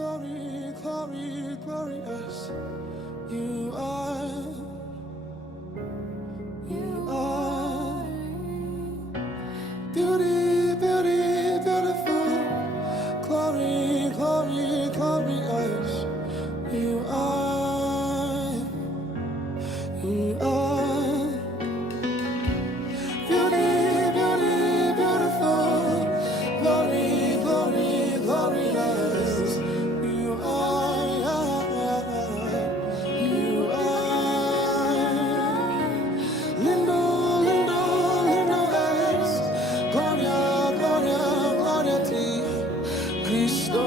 glory, glory, glorious. You are, you are. Beauty, beauty, beautiful. Glory, glory, glorious. You are, you are. Beauty, beauty, beautiful. Glory, glory, glorious. You are, you are. Lindo, lindo, lindo es. Gloria, gloria, gloria a ti. Cristo,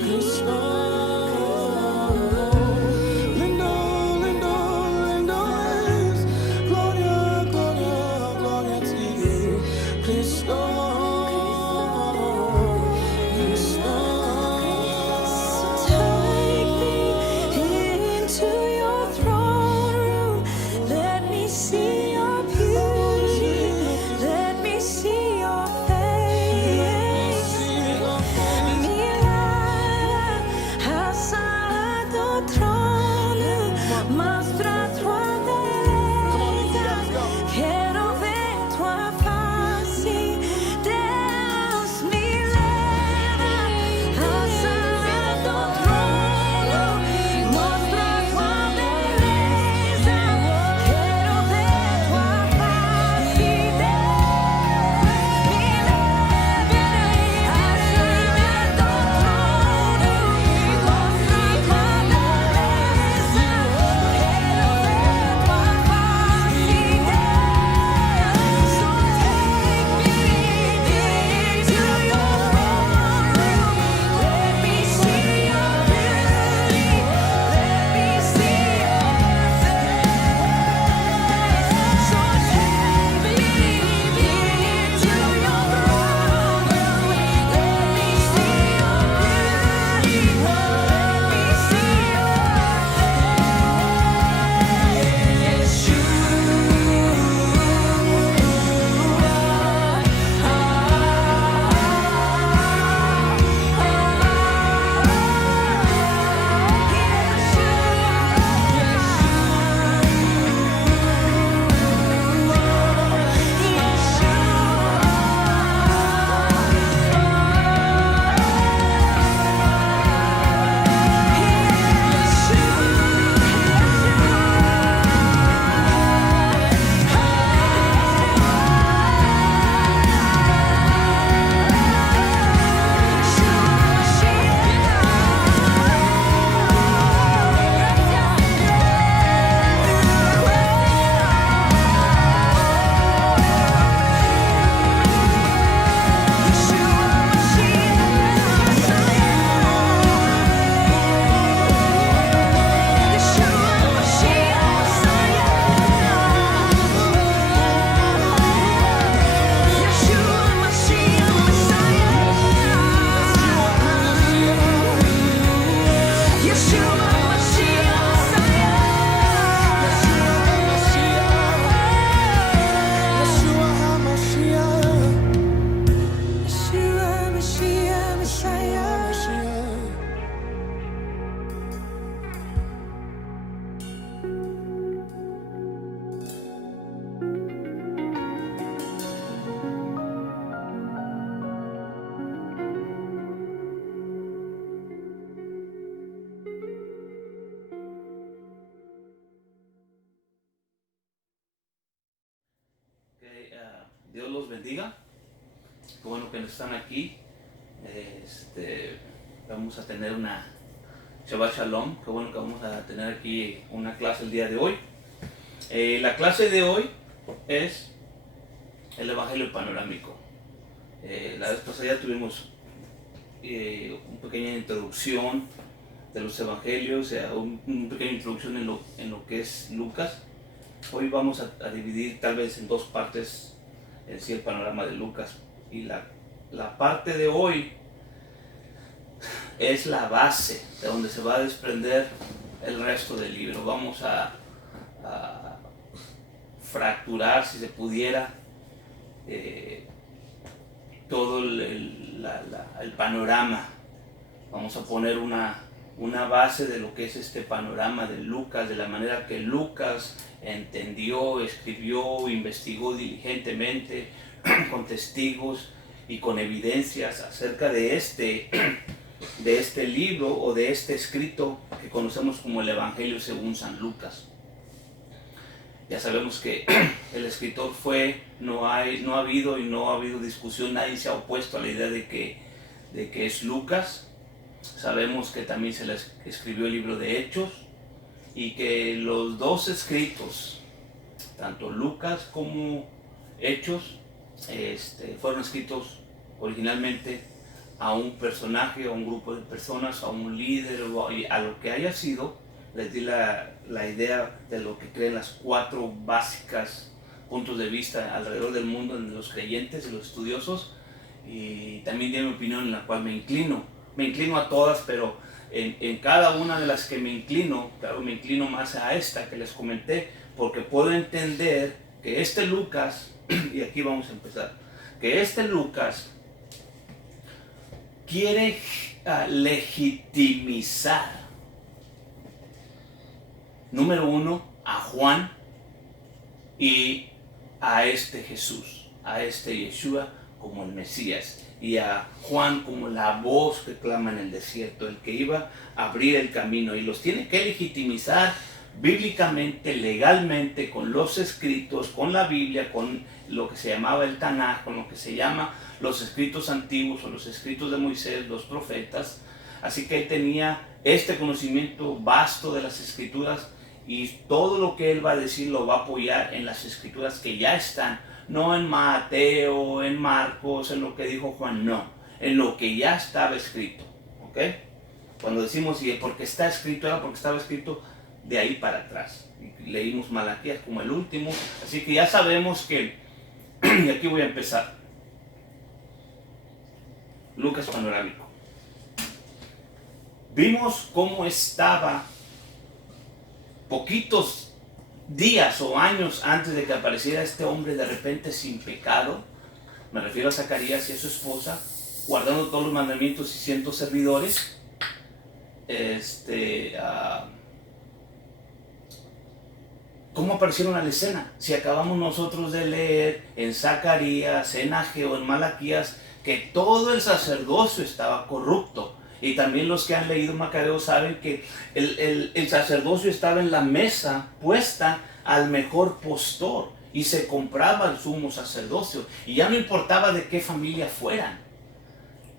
Cristo. Lindo, lindo, lindo es. Gloria, gloria, gloria a ti. Cristo, Cristo. Take me into your throne room. Let me see your beauty. Let me see your face. Mirada hacia tu trono, muestra tu belleza. Quiero ver tu faz, Deus. Mirada hacia tu trono, muestra tu belleza. Quiero ver tu faz, Dios los bendiga. Qué bueno que están aquí. Vamos a tener una Shabbat Shalom. Qué bueno que vamos a tener aquí una clase el día de hoy. La clase de hoy es el Evangelio panorámico. La vez pasada ya tuvimos una pequeña introducción de los evangelios, una pequeña introducción en lo que es Lucas. Hoy vamos a dividir tal vez en dos partes en sí el panorama de Lucas, y la parte de hoy es la base de donde se va a desprender el resto del libro. Vamos a fracturar, si se pudiera, todo el el panorama. Vamos a poner una base de lo que es este panorama de Lucas, de la manera que Lucas entendió, escribió, investigó diligentemente, con testigos y con evidencias acerca de este libro o de este escrito que conocemos como el Evangelio según San Lucas. Ya sabemos que el escritor no ha habido discusión, nadie se ha opuesto a la idea de que es Lucas. Sabemos que también se le escribió el libro de Hechos y que los dos escritos, tanto Lucas como Hechos, fueron escritos originalmente a un personaje, a un grupo de personas, a un líder o a lo que haya sido. Les di la idea de lo que creen las 4 básicas puntos de vista alrededor del mundo en los creyentes y los estudiosos, y también di mi opinión en la cual me inclino a todas, pero en cada una de las que me inclino, claro, me inclino más a esta que les comenté, porque puedo entender que Lucas, y aquí vamos a empezar, que Lucas quiere legitimizar, número 1, a Juan y a Jesús, a Yeshua como el Mesías, y a Juan como la voz que clama en el desierto, el que iba a abrir el camino, y los tiene que legitimizar bíblicamente, legalmente, con los escritos, con la Biblia, con lo que se llamaba el Tanaj, con lo que se llama los escritos antiguos o los escritos de Moisés, los profetas. Así que él tenía este conocimiento vasto de las escrituras, y todo lo que él va a decir lo va a apoyar en las escrituras que ya están, no en Mateo, en Marcos, en lo que dijo Juan, no, en lo que ya estaba escrito, ¿ok? Cuando decimos, y porque está escrito, era porque estaba escrito de ahí para atrás. Y leímos Malaquías como el último, así que ya sabemos que, y aquí voy a empezar, Lucas panorámico. Vimos cómo estaba poquitos días o años antes de que apareciera este hombre de repente sin pecado. Me refiero a Zacarías y a su esposa, guardando todos los mandamientos y siendo servidores. ¿Cómo aparecieron a la escena? Si acabamos nosotros de leer en Zacarías, en Ageo, en Malaquías, que todo el sacerdocio estaba corrupto. Y también los que han leído Macabeo saben que el sacerdocio estaba en la mesa puesta al mejor postor, y se compraba el sumo sacerdocio, y ya no importaba de qué familia fueran.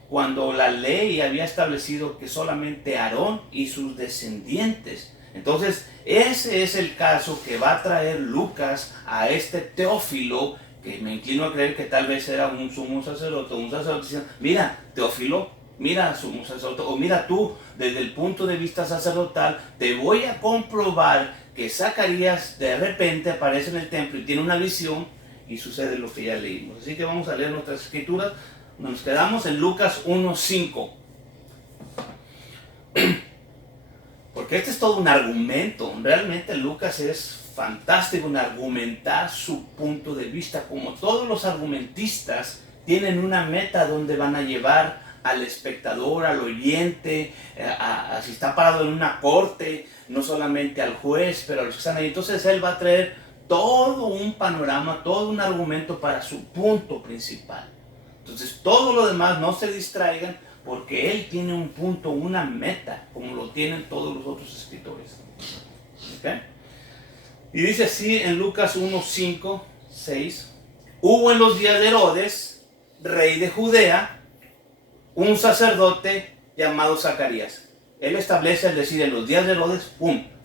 Cuando la ley había establecido que solamente Aarón y sus descendientes. Entonces ese es el caso que va a traer Lucas a Teófilo, que me inclino a creer que tal vez era un sumo sacerdote, un sacerdote diciendo, mira Teófilo, mira sumo sacerdote, o mira tú, desde el punto de vista sacerdotal, te voy a comprobar que Zacarías de repente aparece en el templo y tiene una visión y sucede lo que ya leímos. Así que vamos a leer nuestras escrituras. Nos quedamos en Lucas 1:5. Porque este es todo un argumento. Realmente Lucas es fantástico en argumentar su punto de vista. Como todos los argumentistas tienen una meta donde van a llevar al espectador, al oyente, si está parado en una corte, no solamente al juez, pero a los que están ahí. Entonces él va a traer todo un panorama, todo un argumento para su punto principal. Entonces todo lo demás no se distraigan, porque él tiene un punto, una meta, como lo tienen todos los otros escritores. ¿Okay? Y dice así en Lucas 1:5, 6, hubo en los días de Herodes, rey de Judea, un sacerdote llamado Zacarías. Él establece el decir en los días de Herodes,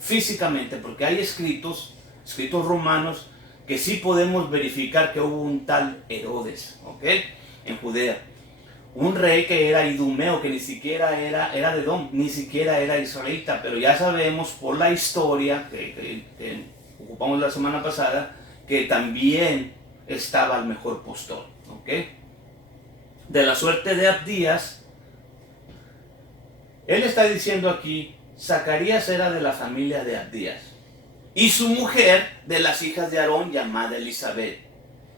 físicamente, porque hay escritos romanos, que sí podemos verificar que hubo un tal Herodes, ¿ok? En Judea. Un rey que era idumeo, que ni siquiera era de Edom, ni siquiera era israelita, pero ya sabemos por la historia que ocupamos la semana pasada, que también estaba el mejor postor, ¿ok? De la suerte de Abdías, él está diciendo aquí, Zacarías era de la familia de Abdías, y su mujer de las hijas de Aarón, llamada Elizabeth.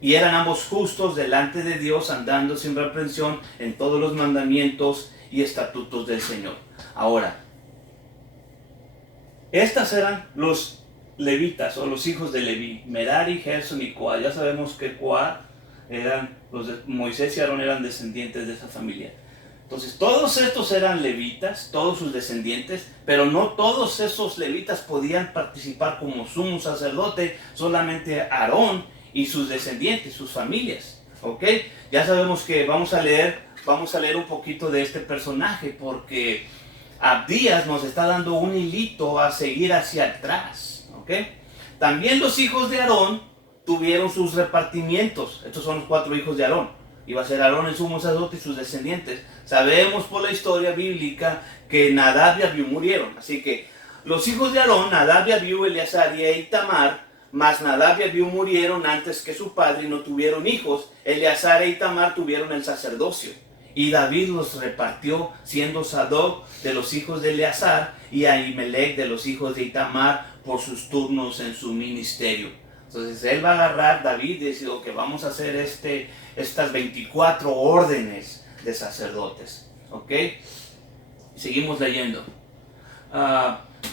Y eran ambos justos delante de Dios, andando sin reprensión en todos los mandamientos y estatutos del Señor. Ahora, estas eran los levitas o los hijos de Leví, Merari, Gerson y Coat. Ya sabemos que Coat eran los de Moisés y Aarón, eran descendientes de esa familia. Entonces todos estos eran levitas, todos sus descendientes, pero no todos esos levitas podían participar como sumo sacerdote, solamente Aarón y sus descendientes, sus familias. ¿Ok? Ya sabemos que vamos a leer un poquito de este personaje, porque Abdías nos está dando un hilito a seguir hacia atrás. ¿Ok? También los hijos de Aarón tuvieron sus repartimientos. Estos son los 4 hijos de Aarón. Iba a ser Aarón el sumo sacerdote y sus descendientes. Sabemos por la historia bíblica que Nadab y Abiú murieron. Así que los hijos de Aarón, Nadab y Abiú, Eleazar y Itamar, mas Nadab y Abiú murieron antes que su padre y no tuvieron hijos. Eleazar e Itamar tuvieron el sacerdocio. Y David los repartió, siendo Sadoc de los hijos de Eleazar y Ahimelech de los hijos de Itamar por sus turnos en su ministerio. Entonces él va a agarrar, David, y dice, ok, vamos a hacer estas 24 órdenes de sacerdotes. ¿Ok? Seguimos leyendo.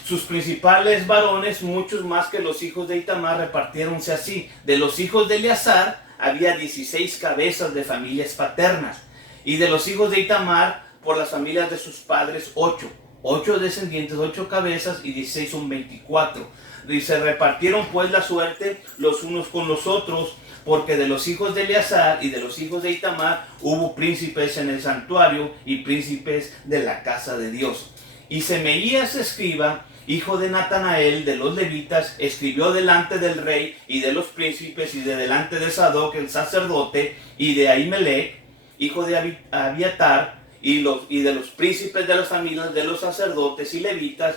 Sus principales varones, muchos más que los hijos de Itamar, repartiéronse así. De los hijos de Eleazar había 16 cabezas de familias paternas. Y de los hijos de Itamar, por las familias de sus padres, 8. 8 descendientes, 8 cabezas, y 16 son 24. Y se repartieron pues la suerte los unos con los otros, porque de los hijos de Eleazar y de los hijos de Itamar hubo príncipes en el santuario y príncipes de la casa de Dios. Y Semeías escriba, hijo de Natanael, de los levitas, escribió delante del rey y de los príncipes y de delante de Sadoc el sacerdote y de Ahimelech, hijo de Abiatar, y de los príncipes de las familias de los sacerdotes y levitas,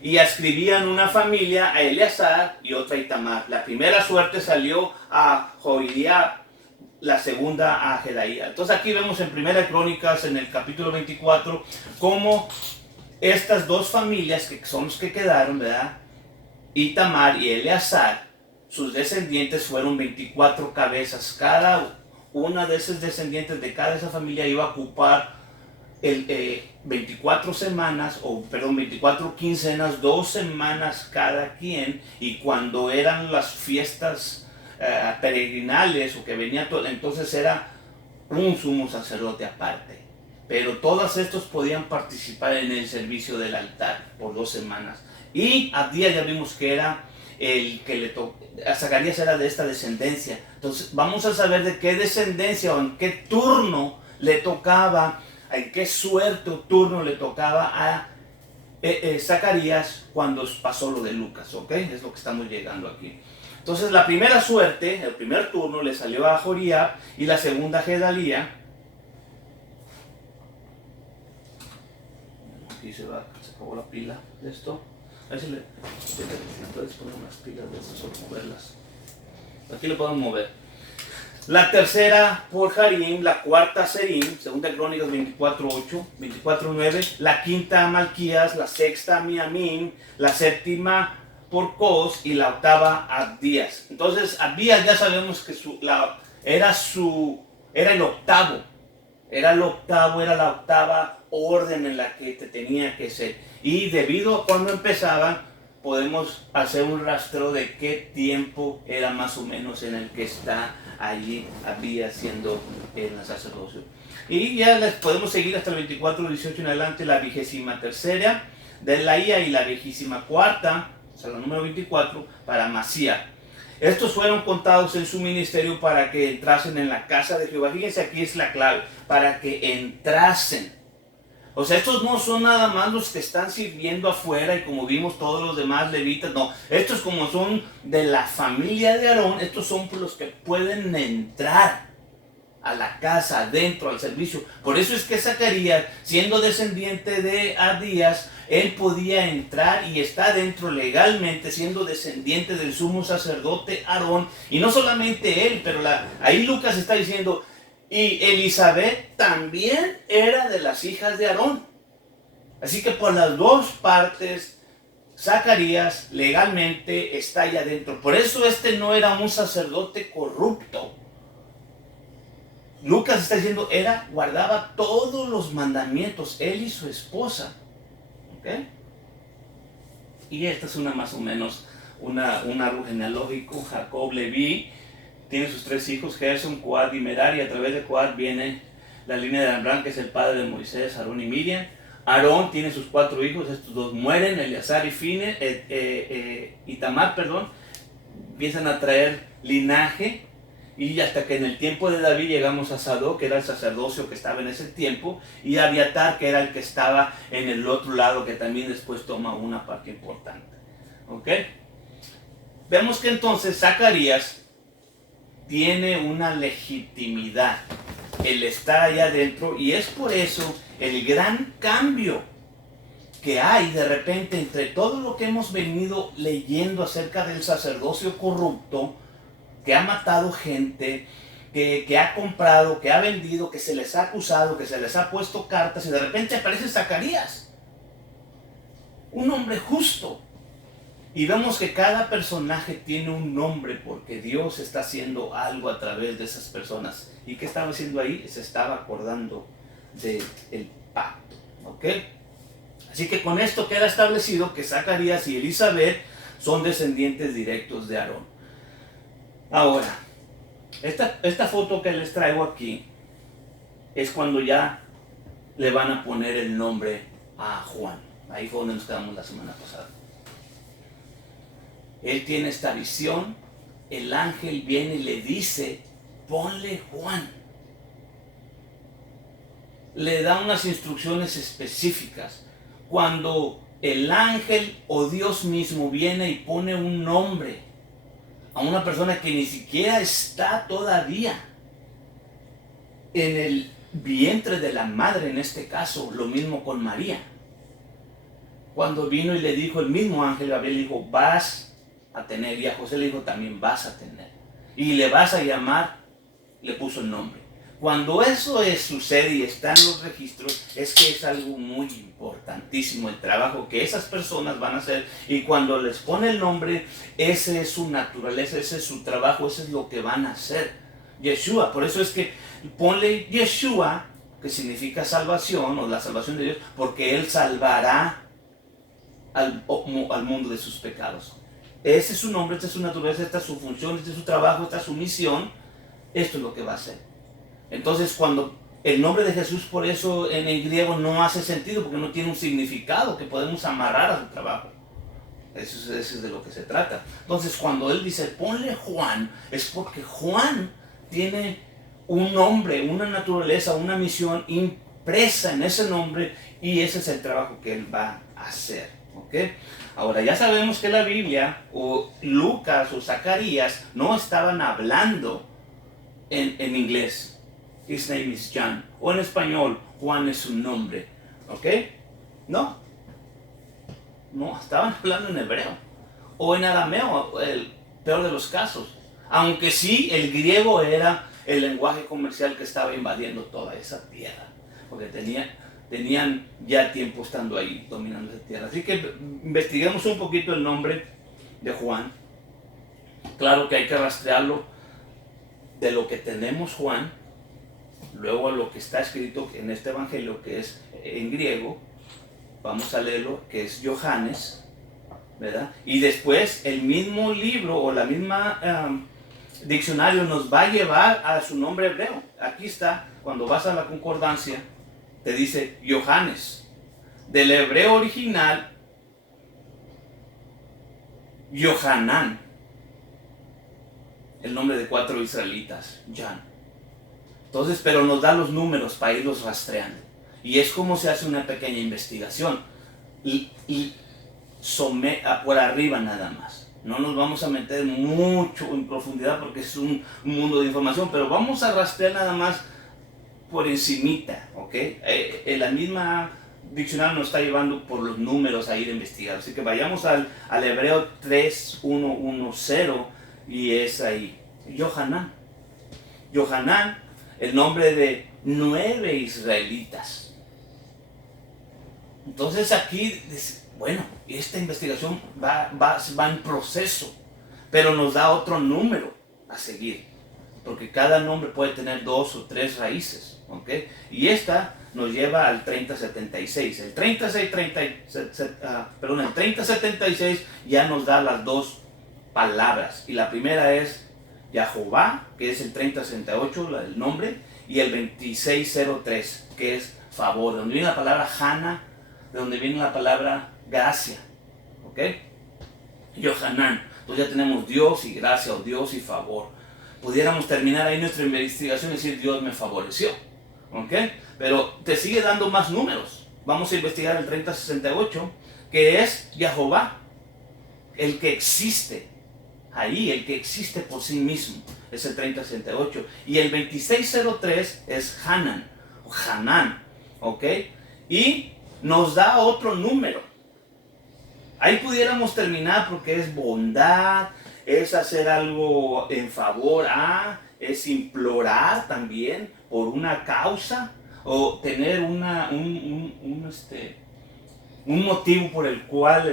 y escribían una familia a Eleazar y otra a Itamar. La primera suerte salió a Joiada, la segunda a Jedaía. Entonces aquí vemos en Primera Crónicas, en el capítulo 24, cómo estas dos familias, que son los que quedaron, ¿verdad? Itamar y Eleazar, sus descendientes fueron 24 cabezas. Cada una de esos descendientes de cada esa familia iba a ocupar 24 semanas, 24 quincenas, 2 semanas cada quien. Y cuando eran las fiestas peregrinales o que venía todo, entonces era un sumo sacerdote aparte. Pero todos estos podían participar en el servicio del altar por 2 semanas. Y Abdías ya vimos que era el que le tocó, a Zacarías era de esta descendencia. Entonces vamos a saber de qué descendencia o en qué turno le tocaba, en qué suerte o turno le tocaba a Zacarías cuando pasó lo de Lucas. ¿Ok? Es lo que estamos llegando aquí. Entonces la primera suerte, el primer turno le salió a Joriab y la segunda a Gedalía. Aquí se acabó la pila de esto. A ver si le puedes poner unas pilas de estas o moverlas. Aquí lo podemos mover. La tercera por Harim, la cuarta Serim, segunda Crónicas 24:8, 24:9, la quinta Malquías, la sexta Miamim, la séptima por Cos y la octava Abdías. Entonces Abdías ya sabemos que era el octavo. Era la octava orden en la que te tenía que ser. Y debido a cuando empezaban, podemos hacer un rastreo de qué tiempo era más o menos en el que está allí Abdías siendo en el sacerdocio. Y ya les podemos seguir hasta el 24:18 en adelante, la 23ª de Laía y la 24ª, o sea, la número 24, para Masía. Estos fueron contados en su ministerio para que entrasen en la casa de Jehová. Fíjense, aquí es la clave, para que entrasen. O sea, estos no son nada más los que están sirviendo afuera y como vimos todos los demás levitas, no. Estos como son de la familia de Aarón, estos son los que pueden entrar a la casa, adentro, al servicio. Por eso es que Zacarías, siendo descendiente de Abdías, él podía entrar y está dentro legalmente, siendo descendiente del sumo sacerdote Aarón. Y no solamente él, pero ahí Lucas está diciendo, y Elizabeth también era de las hijas de Aarón. Así que por las dos partes, Zacarías legalmente está allá adentro. Por eso no era un sacerdote corrupto. Lucas está diciendo, guardaba todos los mandamientos, él y su esposa. ¿Ok? Y esta es una más o menos, un árbol genealógico. Jacob, Leví, tiene sus 3 hijos, Gerson, Coat y Merari. A través de Coat viene la línea de Abraham, que es el padre de Moisés, Aarón y Miriam. Aarón tiene sus 4 hijos, estos 2 mueren, Eleazar y Tamar, empiezan a traer linaje, y hasta que en el tiempo de David llegamos a Sadoc, que era el sacerdocio que estaba en ese tiempo, y a Abiatar, que era el que estaba en el otro lado, que también después toma una parte importante. ¿Ok? Vemos que entonces Zacarías tiene una legitimidad el estar allá adentro, y es por eso el gran cambio que hay de repente entre todo lo que hemos venido leyendo acerca del sacerdocio corrupto, que ha matado gente, que ha comprado, que ha vendido, que se les ha acusado, que se les ha puesto cartas, y de repente aparece Zacarías, un hombre justo. Y vemos que cada personaje tiene un nombre porque Dios está haciendo algo a través de esas personas. ¿Y qué estaba haciendo ahí? Se estaba acordando del pacto. ¿Ok? Así que con esto queda establecido que Zacarías y Elizabeth son descendientes directos de Aarón. Ahora, esta foto que les traigo aquí es cuando ya le van a poner el nombre a Juan. Ahí fue donde nos quedamos la semana pasada. Él tiene esta visión, el ángel viene y le dice, ponle Juan. Le da unas instrucciones específicas. Cuando el ángel o Dios mismo viene y pone un nombre a una persona que ni siquiera está todavía en el vientre de la madre, en este caso, lo mismo con María. Cuando vino y le dijo el mismo ángel, Gabriel le dijo, vas a tener, y a José le dijo también vas a tener, y le vas a llamar, le puso el nombre. Cuando eso sucede y está en los registros, es que es algo muy importantísimo el trabajo que esas personas van a hacer, y cuando les pone el nombre, ese es su naturaleza, ese es su trabajo, ese es lo que van a hacer. Yeshua, por eso es que ponle Yeshua, que significa salvación, o la salvación de Dios, porque Él salvará al mundo de sus pecados. Ese es su nombre, esta es su naturaleza, esta es su función, este es su trabajo, esta es su misión. Esto es lo que va a hacer. Entonces, cuando el nombre de Jesús, por eso en el griego no hace sentido, porque no tiene un significado que podemos amarrar a su trabajo. Eso es de lo que se trata. Entonces, cuando él dice, ponle Juan, es porque Juan tiene un nombre, una naturaleza, una misión impresa en ese nombre, y ese es el trabajo que él va a hacer. ¿Ok? Ahora, ya sabemos que la Biblia, o Lucas, o Zacarías, no estaban hablando en inglés. His name is John. O en español, Juan es su nombre. ¿Ok? No, estaban hablando en hebreo. O en arameo, el peor de los casos. Aunque sí, el griego era el lenguaje comercial que estaba invadiendo toda esa tierra. Porque tenían ya tiempo estando ahí, dominando esa tierra. Así que investiguemos un poquito el nombre de Juan. Claro que hay que rastrearlo de lo que tenemos Juan, luego a lo que está escrito en este evangelio, que es en griego. Vamos a leerlo, que es Johannes, ¿verdad? Y después el mismo libro o la misma diccionario nos va a llevar a su nombre hebreo. Aquí está, cuando vas a la concordancia, te dice Johannes. Del hebreo original, Johanán, el nombre de 4 israelitas, Jan. Entonces, pero nos da los números para irlos rastreando. Y es como se hace una pequeña investigación. Y por arriba nada más. No nos vamos a meter mucho en profundidad porque es un mundo de información, pero vamos a rastrear nada más por encimita, ¿ok? La misma diccionario nos está llevando por los números a ir a investigar. Así que vayamos al hebreo 3110 y es ahí. Johanán. Johanán, el nombre de 9 israelitas. Entonces aquí, bueno, esta investigación va en proceso, pero nos da otro número a seguir. porque cada nombre puede tener 2 o 3 raíces, ¿ok? Y esta nos lleva al 3076. El 3076 ya nos da las 2 palabras, y la primera es Yahová, que es el 3068, el nombre, y el 2603, que es favor, de donde viene la palabra Hana, de donde viene la palabra gracia, ¿ok? Yohanan. Entonces ya tenemos Dios y gracia, o Dios y favor. Pudiéramos terminar ahí nuestra investigación y decir Dios me favoreció, ¿ok? Pero te sigue dando más números. Vamos a investigar el 3068, que es Yahová, el que existe. Ahí, el que existe por sí mismo, es el 3068. Y el 2603 es Hanan, o Hanan, ¿ok? Y nos da otro número. Ahí pudiéramos terminar porque es bondad, es hacer algo en favor a, es implorar también por una causa, o tener un motivo por el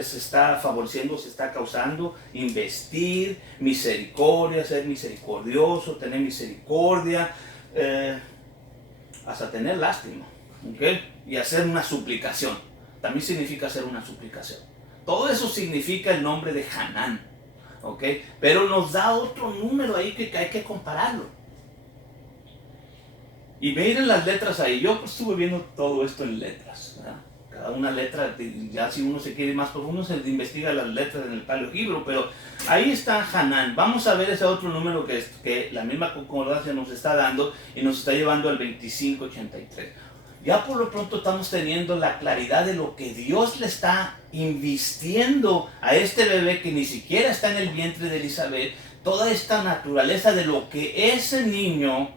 se está favoreciendo, se está causando, investir, misericordia, ser misericordioso, tener misericordia, hasta tener lástima, ¿okay? Y hacer una suplicación, también significa hacer una suplicación. Todo eso significa el nombre de Hanan, ¿okay? Pero nos da otro número ahí que hay que compararlo. Y miren las letras ahí, yo estuve viendo todo esto en letras, ¿verdad? Cada una letra, ya si uno se quiere más profundo, se investiga las letras en el Paleo-Hebrew, pero ahí está Hanan. Vamos a ver ese otro número que la misma concordancia nos está dando y nos está llevando al 2583. Ya por lo pronto estamos teniendo la claridad de lo que Dios le está invistiendo a este bebé que ni siquiera está en el vientre de Elizabeth, toda esta naturaleza de lo que ese niño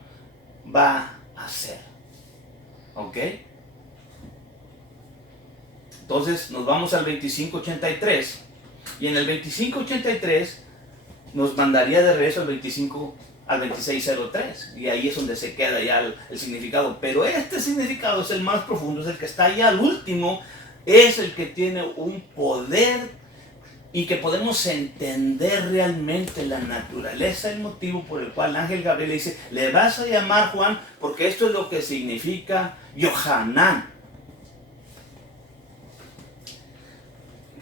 va a hacer. ¿Ok? Entonces nos vamos al 2583 y en el 2583 nos mandaría de regreso al 2603 y ahí es donde se queda ya el significado. Pero este significado es el más profundo, es el que está ahí al último, es el que tiene un poder y que podemos entender realmente la naturaleza, el motivo por el cual el ángel Gabriel le dice, le vas a llamar Juan porque esto es lo que significa Yohanan.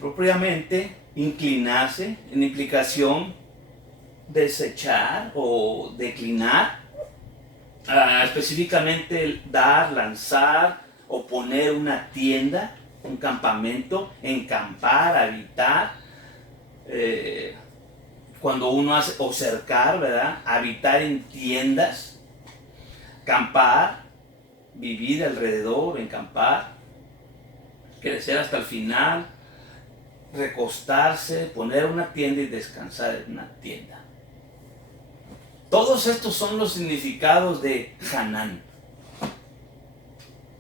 Propiamente inclinarse, en implicación desechar o declinar, específicamente dar, lanzar o poner una tienda, un campamento, encampar, habitar, cuando uno hace, o cercar, ¿verdad? Habitar en tiendas, acampar, vivir alrededor, encampar, crecer hasta el final, recostarse, poner una tienda y descansar en una tienda. Todos estos son los significados de Hanan.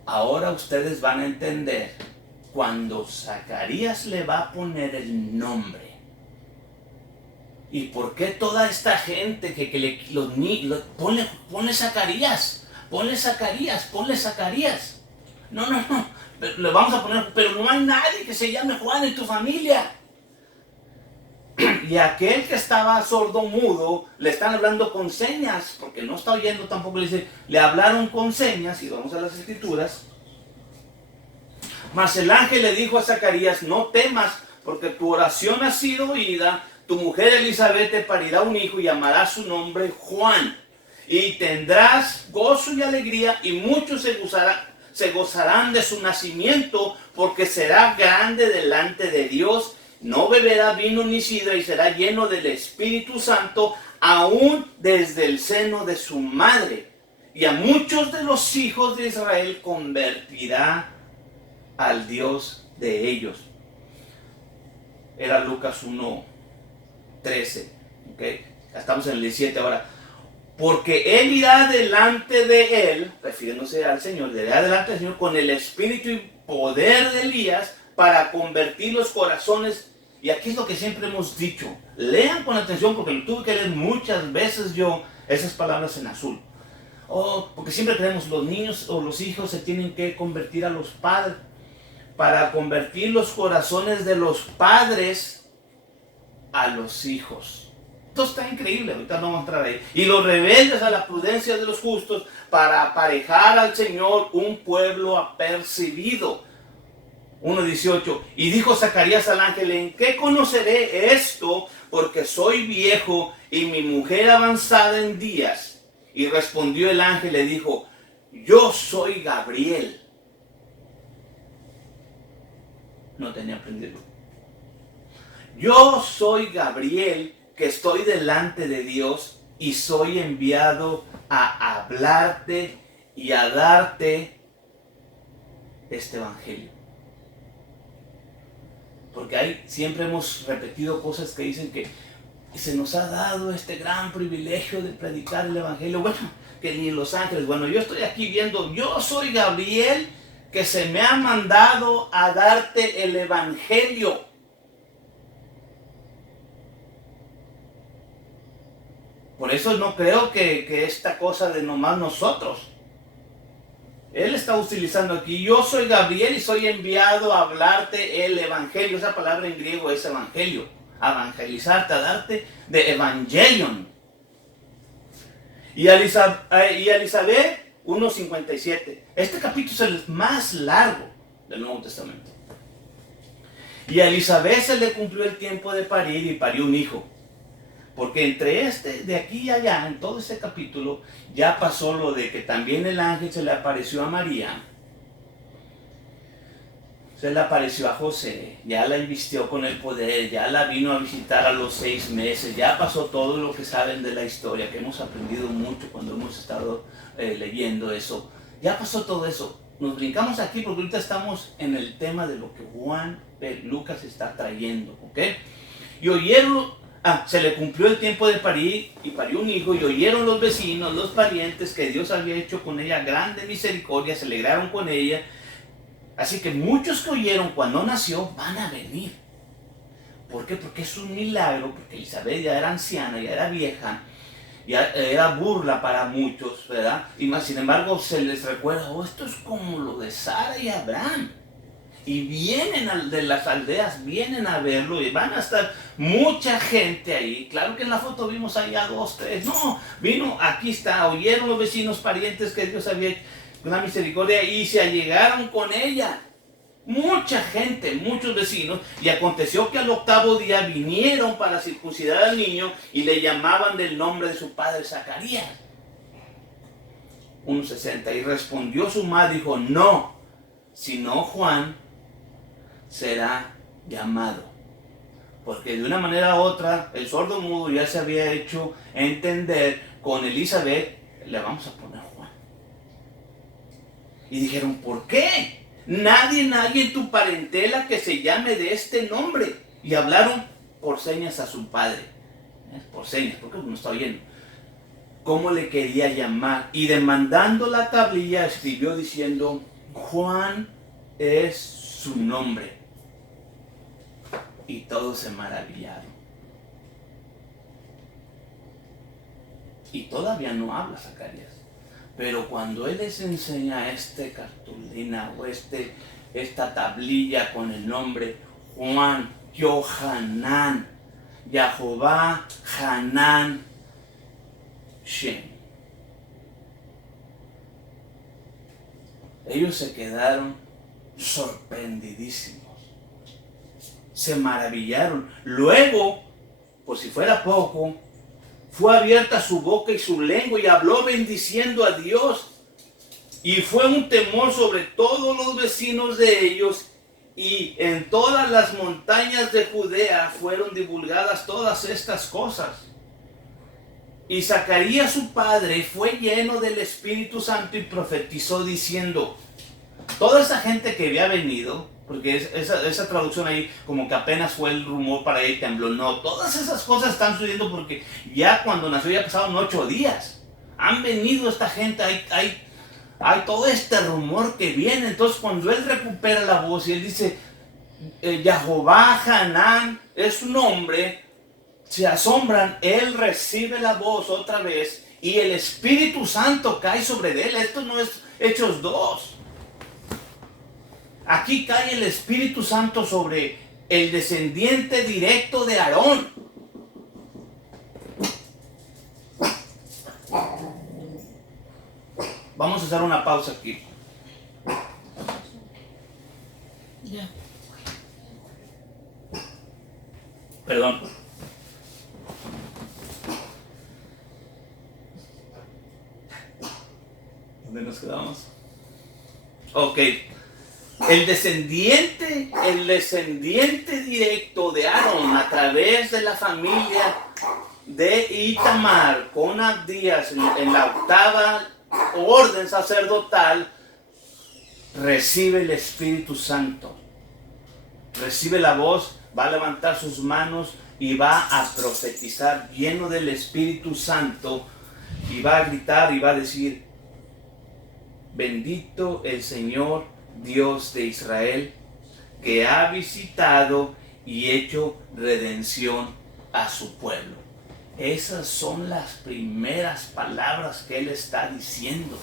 Ahora ustedes van a entender cuando Zacarías le va a poner el nombre. ¿Y por qué toda esta gente ponle Zacarías? Ponle Zacarías, ponle Zacarías. No. Le vamos a poner, pero no hay nadie que se llame Juan en tu familia. Y aquel que estaba sordo mudo, le están hablando con señas, porque no está oyendo tampoco, le hablaron con señas, y vamos a las escrituras. Mas el ángel le dijo a Zacarías, no temas, porque tu oración ha sido oída, tu mujer Elizabeth te parirá un hijo y llamará su nombre Juan. Y tendrás gozo y alegría, y muchos se gozarán de su nacimiento, porque será grande delante de Dios. No beberá vino ni sidra y será lleno del Espíritu Santo, aún desde el seno de su madre. Y a muchos de los hijos de Israel convertirá al Dios de ellos. Era Lucas 1:13. ¿Okay? Estamos en el 17 ahora. Porque él irá delante de él, refiriéndose al Señor, irá delante del Señor con el espíritu y poder de Elías para convertir los corazones. Y aquí es lo que siempre hemos dicho. Lean con atención porque lo tuve que leer muchas veces yo, esas palabras en azul. Porque siempre creemos los niños o los hijos se tienen que convertir a los padres. Para convertir los corazones de los padres a los hijos. Esto está increíble, ahorita no vamos a entrar ahí. Y los rebeldes a la prudencia de los justos para aparejar al Señor un pueblo apercibido. 1:18. Y dijo Zacarías al ángel: ¿en qué conoceré esto? Porque soy viejo y mi mujer avanzada en días. Y respondió el ángel, le dijo: yo soy Gabriel. No tenía aprendido. Yo soy Gabriel, que estoy delante de Dios y soy enviado a hablarte y a darte este evangelio. Porque siempre hemos repetido cosas que dicen que se nos ha dado este gran privilegio de predicar el evangelio. Bueno, que ni los ángeles. Bueno, yo estoy aquí viendo, yo soy Gabriel, que se me ha mandado a darte el evangelio. Por eso no creo que esta cosa de nomás nosotros. Él está utilizando aquí: yo soy Gabriel y soy enviado a hablarte el evangelio. Esa palabra en griego es evangelio. Evangelizarte, a darte de evangelion. Y a Elizabeth 1:57. Este capítulo es el más largo del Nuevo Testamento. Y a Elizabeth se le cumplió el tiempo de parir y parió un hijo. Porque entre de aquí y allá, en todo ese capítulo, ya pasó lo de que también el ángel se le apareció a María. Se le apareció a José, ya la invistió con el poder, ya la vino a visitar a los 6 meses, ya pasó todo lo que saben de la historia, que hemos aprendido mucho cuando hemos estado leyendo eso. Ya pasó todo eso. Nos brincamos aquí porque ahorita estamos en el tema de lo que Lucas está trayendo, ¿ok? Y oyeron... se le cumplió el tiempo de parir y parió un hijo, y oyeron los vecinos, los parientes, que Dios había hecho con ella grande misericordia, se alegraron con ella. Así que muchos que oyeron cuando nació van a venir. ¿Por qué? Porque es un milagro, porque Elizabeth ya era anciana, ya era vieja, ya era burla para muchos, ¿verdad? Y más, sin embargo, se les recuerda: esto es como lo de Sara y Abraham. Y vienen de las aldeas, vienen a verlo, y van a estar mucha gente ahí. Claro que en la foto vimos allá 2, 3. No, vino, aquí está. Oyeron los vecinos, parientes, que Dios había hecho una misericordia y se allegaron con ella. Mucha gente, muchos vecinos. Y aconteció que al 8º día vinieron para circuncidar al niño y le llamaban del nombre de su padre Zacarías. 1:60. Y respondió su madre, dijo: no, sino Juan será llamado. Porque de una manera u otra el sordo mudo ya se había hecho entender con Elizabeth: le vamos a poner Juan. Y dijeron: ¿por qué? Nadie en tu parentela que se llame de este nombre. Y hablaron por señas a su padre. Por señas, porque no está oyendo cómo le quería llamar. Y demandando la tablilla escribió diciendo: Juan es su nombre. Y todos se maravillaron. Y todavía no habla Zacarías. Pero cuando él les enseña cartulina o esta tablilla con el nombre Juan, Yohanan, Yahová, Hanan, Shem, ellos se quedaron sorprendidísimos. Se maravillaron. Luego, por si fuera poco, fue abierta su boca y su lengua y habló bendiciendo a Dios. Y fue un temor sobre todos los vecinos de ellos, y en todas las montañas de Judea fueron divulgadas todas estas cosas. Y Zacarías su padre fue lleno del Espíritu Santo y profetizó diciendo: toda esa gente que había venido, porque esa traducción ahí como que apenas fue el rumor para él, tembló. No, todas esas cosas están sucediendo porque ya cuando nació ya pasaron 8 días. Han venido esta gente, hay todo este rumor que viene. Entonces cuando él recupera la voz y él dice Yahová Hanan es su nombre, se asombran. Él recibe la voz otra vez y el Espíritu Santo cae sobre él. Esto no es Hechos 2. Aquí cae el Espíritu Santo sobre el descendiente directo de Aarón. Vamos a hacer una pausa aquí. Ya. Perdón. ¿Dónde nos quedamos? Ok. El descendiente directo de Aarón a través de la familia de Itamar con Abdías en la octava orden sacerdotal recibe el Espíritu Santo. Recibe la voz, va a levantar sus manos y va a profetizar lleno del Espíritu Santo y va a gritar y va a decir: bendito el Señor Dios de Israel, que ha visitado y hecho redención a su pueblo. Esas son las primeras palabras que él está diciendo.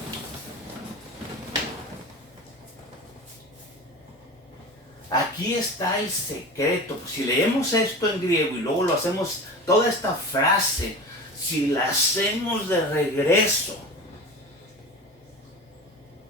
Aquí está el secreto. Si leemos esto en griego y luego lo hacemos, toda esta frase, si la hacemos de regreso,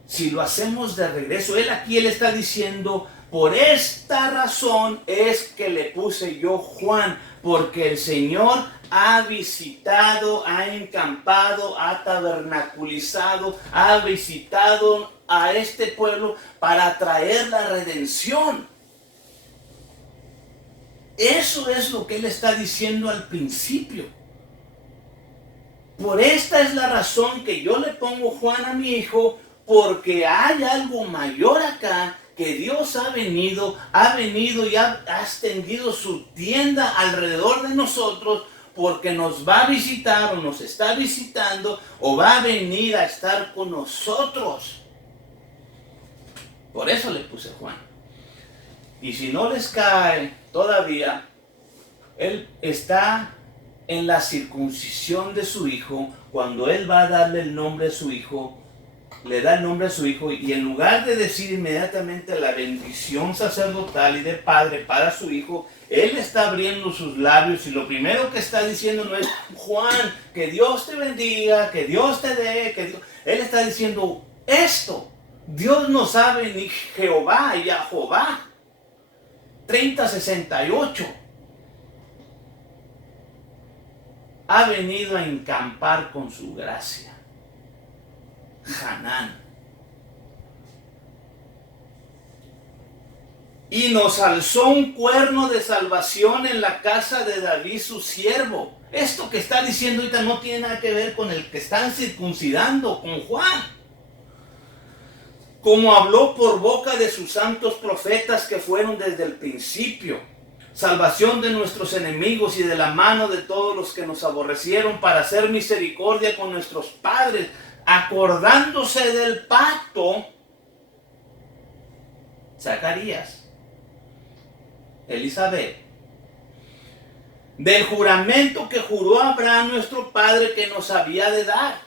si lo hacemos de regreso, él está diciendo: por esta razón es que le puse yo Juan, porque el Señor ha visitado, ha encampado, ha tabernaculizado, ha visitado a este pueblo para traer la redención. Eso es lo que él está diciendo al principio. Por esta es la razón que yo le pongo Juan a mi hijo, porque hay algo mayor acá, que Dios ha venido y ha extendido su tienda alrededor de nosotros, porque nos va a visitar o nos está visitando o va a venir a estar con nosotros. Por eso le puse Juan. Y si no les cae todavía, él está en la circuncisión de su hijo. Cuando él va a darle el nombre a su hijo, le da el nombre a su hijo, y en lugar de decir inmediatamente la bendición sacerdotal y de padre para su hijo, él está abriendo sus labios y lo primero que está diciendo no es: Juan, que Dios te bendiga, que Dios te dé, que Dios... Él está diciendo esto: Dios no sabe ni Jehová y Jehová 30:68 ha venido a encampar con su gracia. Hanán. Y nos alzó un cuerno de salvación en la casa de David su siervo. Esto que está diciendo ahorita no tiene nada que ver con el que están circuncidando, con Juan. Como habló por boca de sus santos profetas que fueron desde el principio. Salvación de nuestros enemigos y de la mano de todos los que nos aborrecieron, para hacer misericordia con nuestros padres, acordándose del pacto. Zacarías, Elizabeth, del juramento que juró Abraham nuestro padre que nos había de dar.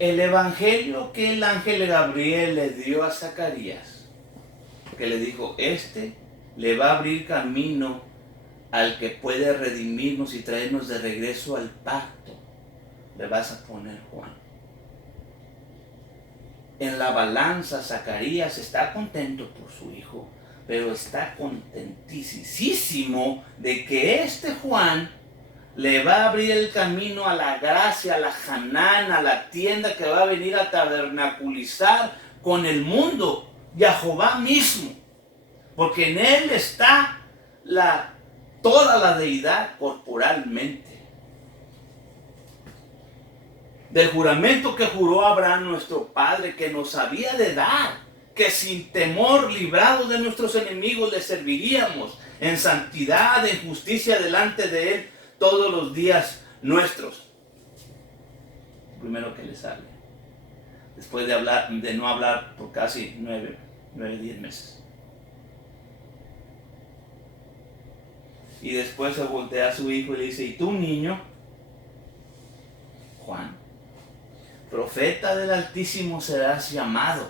El evangelio que el ángel Gabriel le dio a Zacarías, que le dijo: este le va a abrir camino al que puede redimirnos y traernos de regreso al pacto, le vas a poner Juan. En la balanza, Zacarías está contento por su hijo, pero está contentísimo de que este Juan le va a abrir el camino a la gracia, a la Hanán, a la tienda que va a venir a tabernaculizar con el mundo, y a Jehová mismo, porque en él está toda la deidad corporalmente. Del juramento que juró Abraham nuestro padre, que nos había de dar, que sin temor, librados de nuestros enemigos, le serviríamos en santidad, en justicia delante de él todos los días nuestros. Primero que le sale, después de no hablar por casi 10 meses. Y después se voltea a su hijo y le dice: ¿y tú, niño? Juan, profeta del Altísimo serás llamado,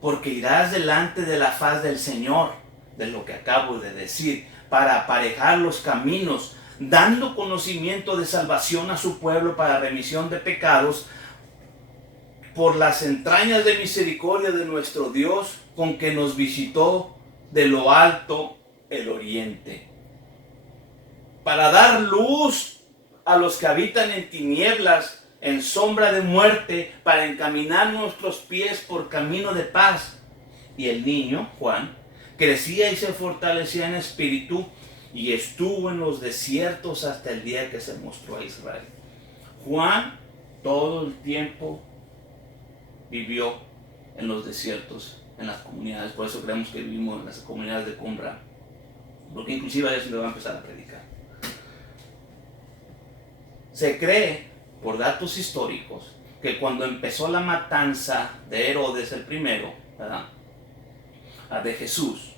porque irás delante de la faz del Señor, de lo que acabo de decir, para aparejar los caminos, dando conocimiento de salvación a su pueblo para remisión de pecados, por las entrañas de misericordia de nuestro Dios, con que nos visitó de lo alto el oriente, para dar luz a los que habitan en tinieblas, en sombra de muerte, para encaminar nuestros pies por camino de paz. Y el niño, Juan, crecía y se fortalecía en espíritu, y estuvo en los desiertos hasta el día que se mostró a Israel. Juan todo el tiempo vivió en los desiertos, en las comunidades. Por eso creemos que vivimos en las comunidades de Qumran, porque inclusive es donde va a empezar a predicar. Se cree, por datos históricos, que cuando empezó la matanza de Herodes el primero, ¿verdad?, de Jesús,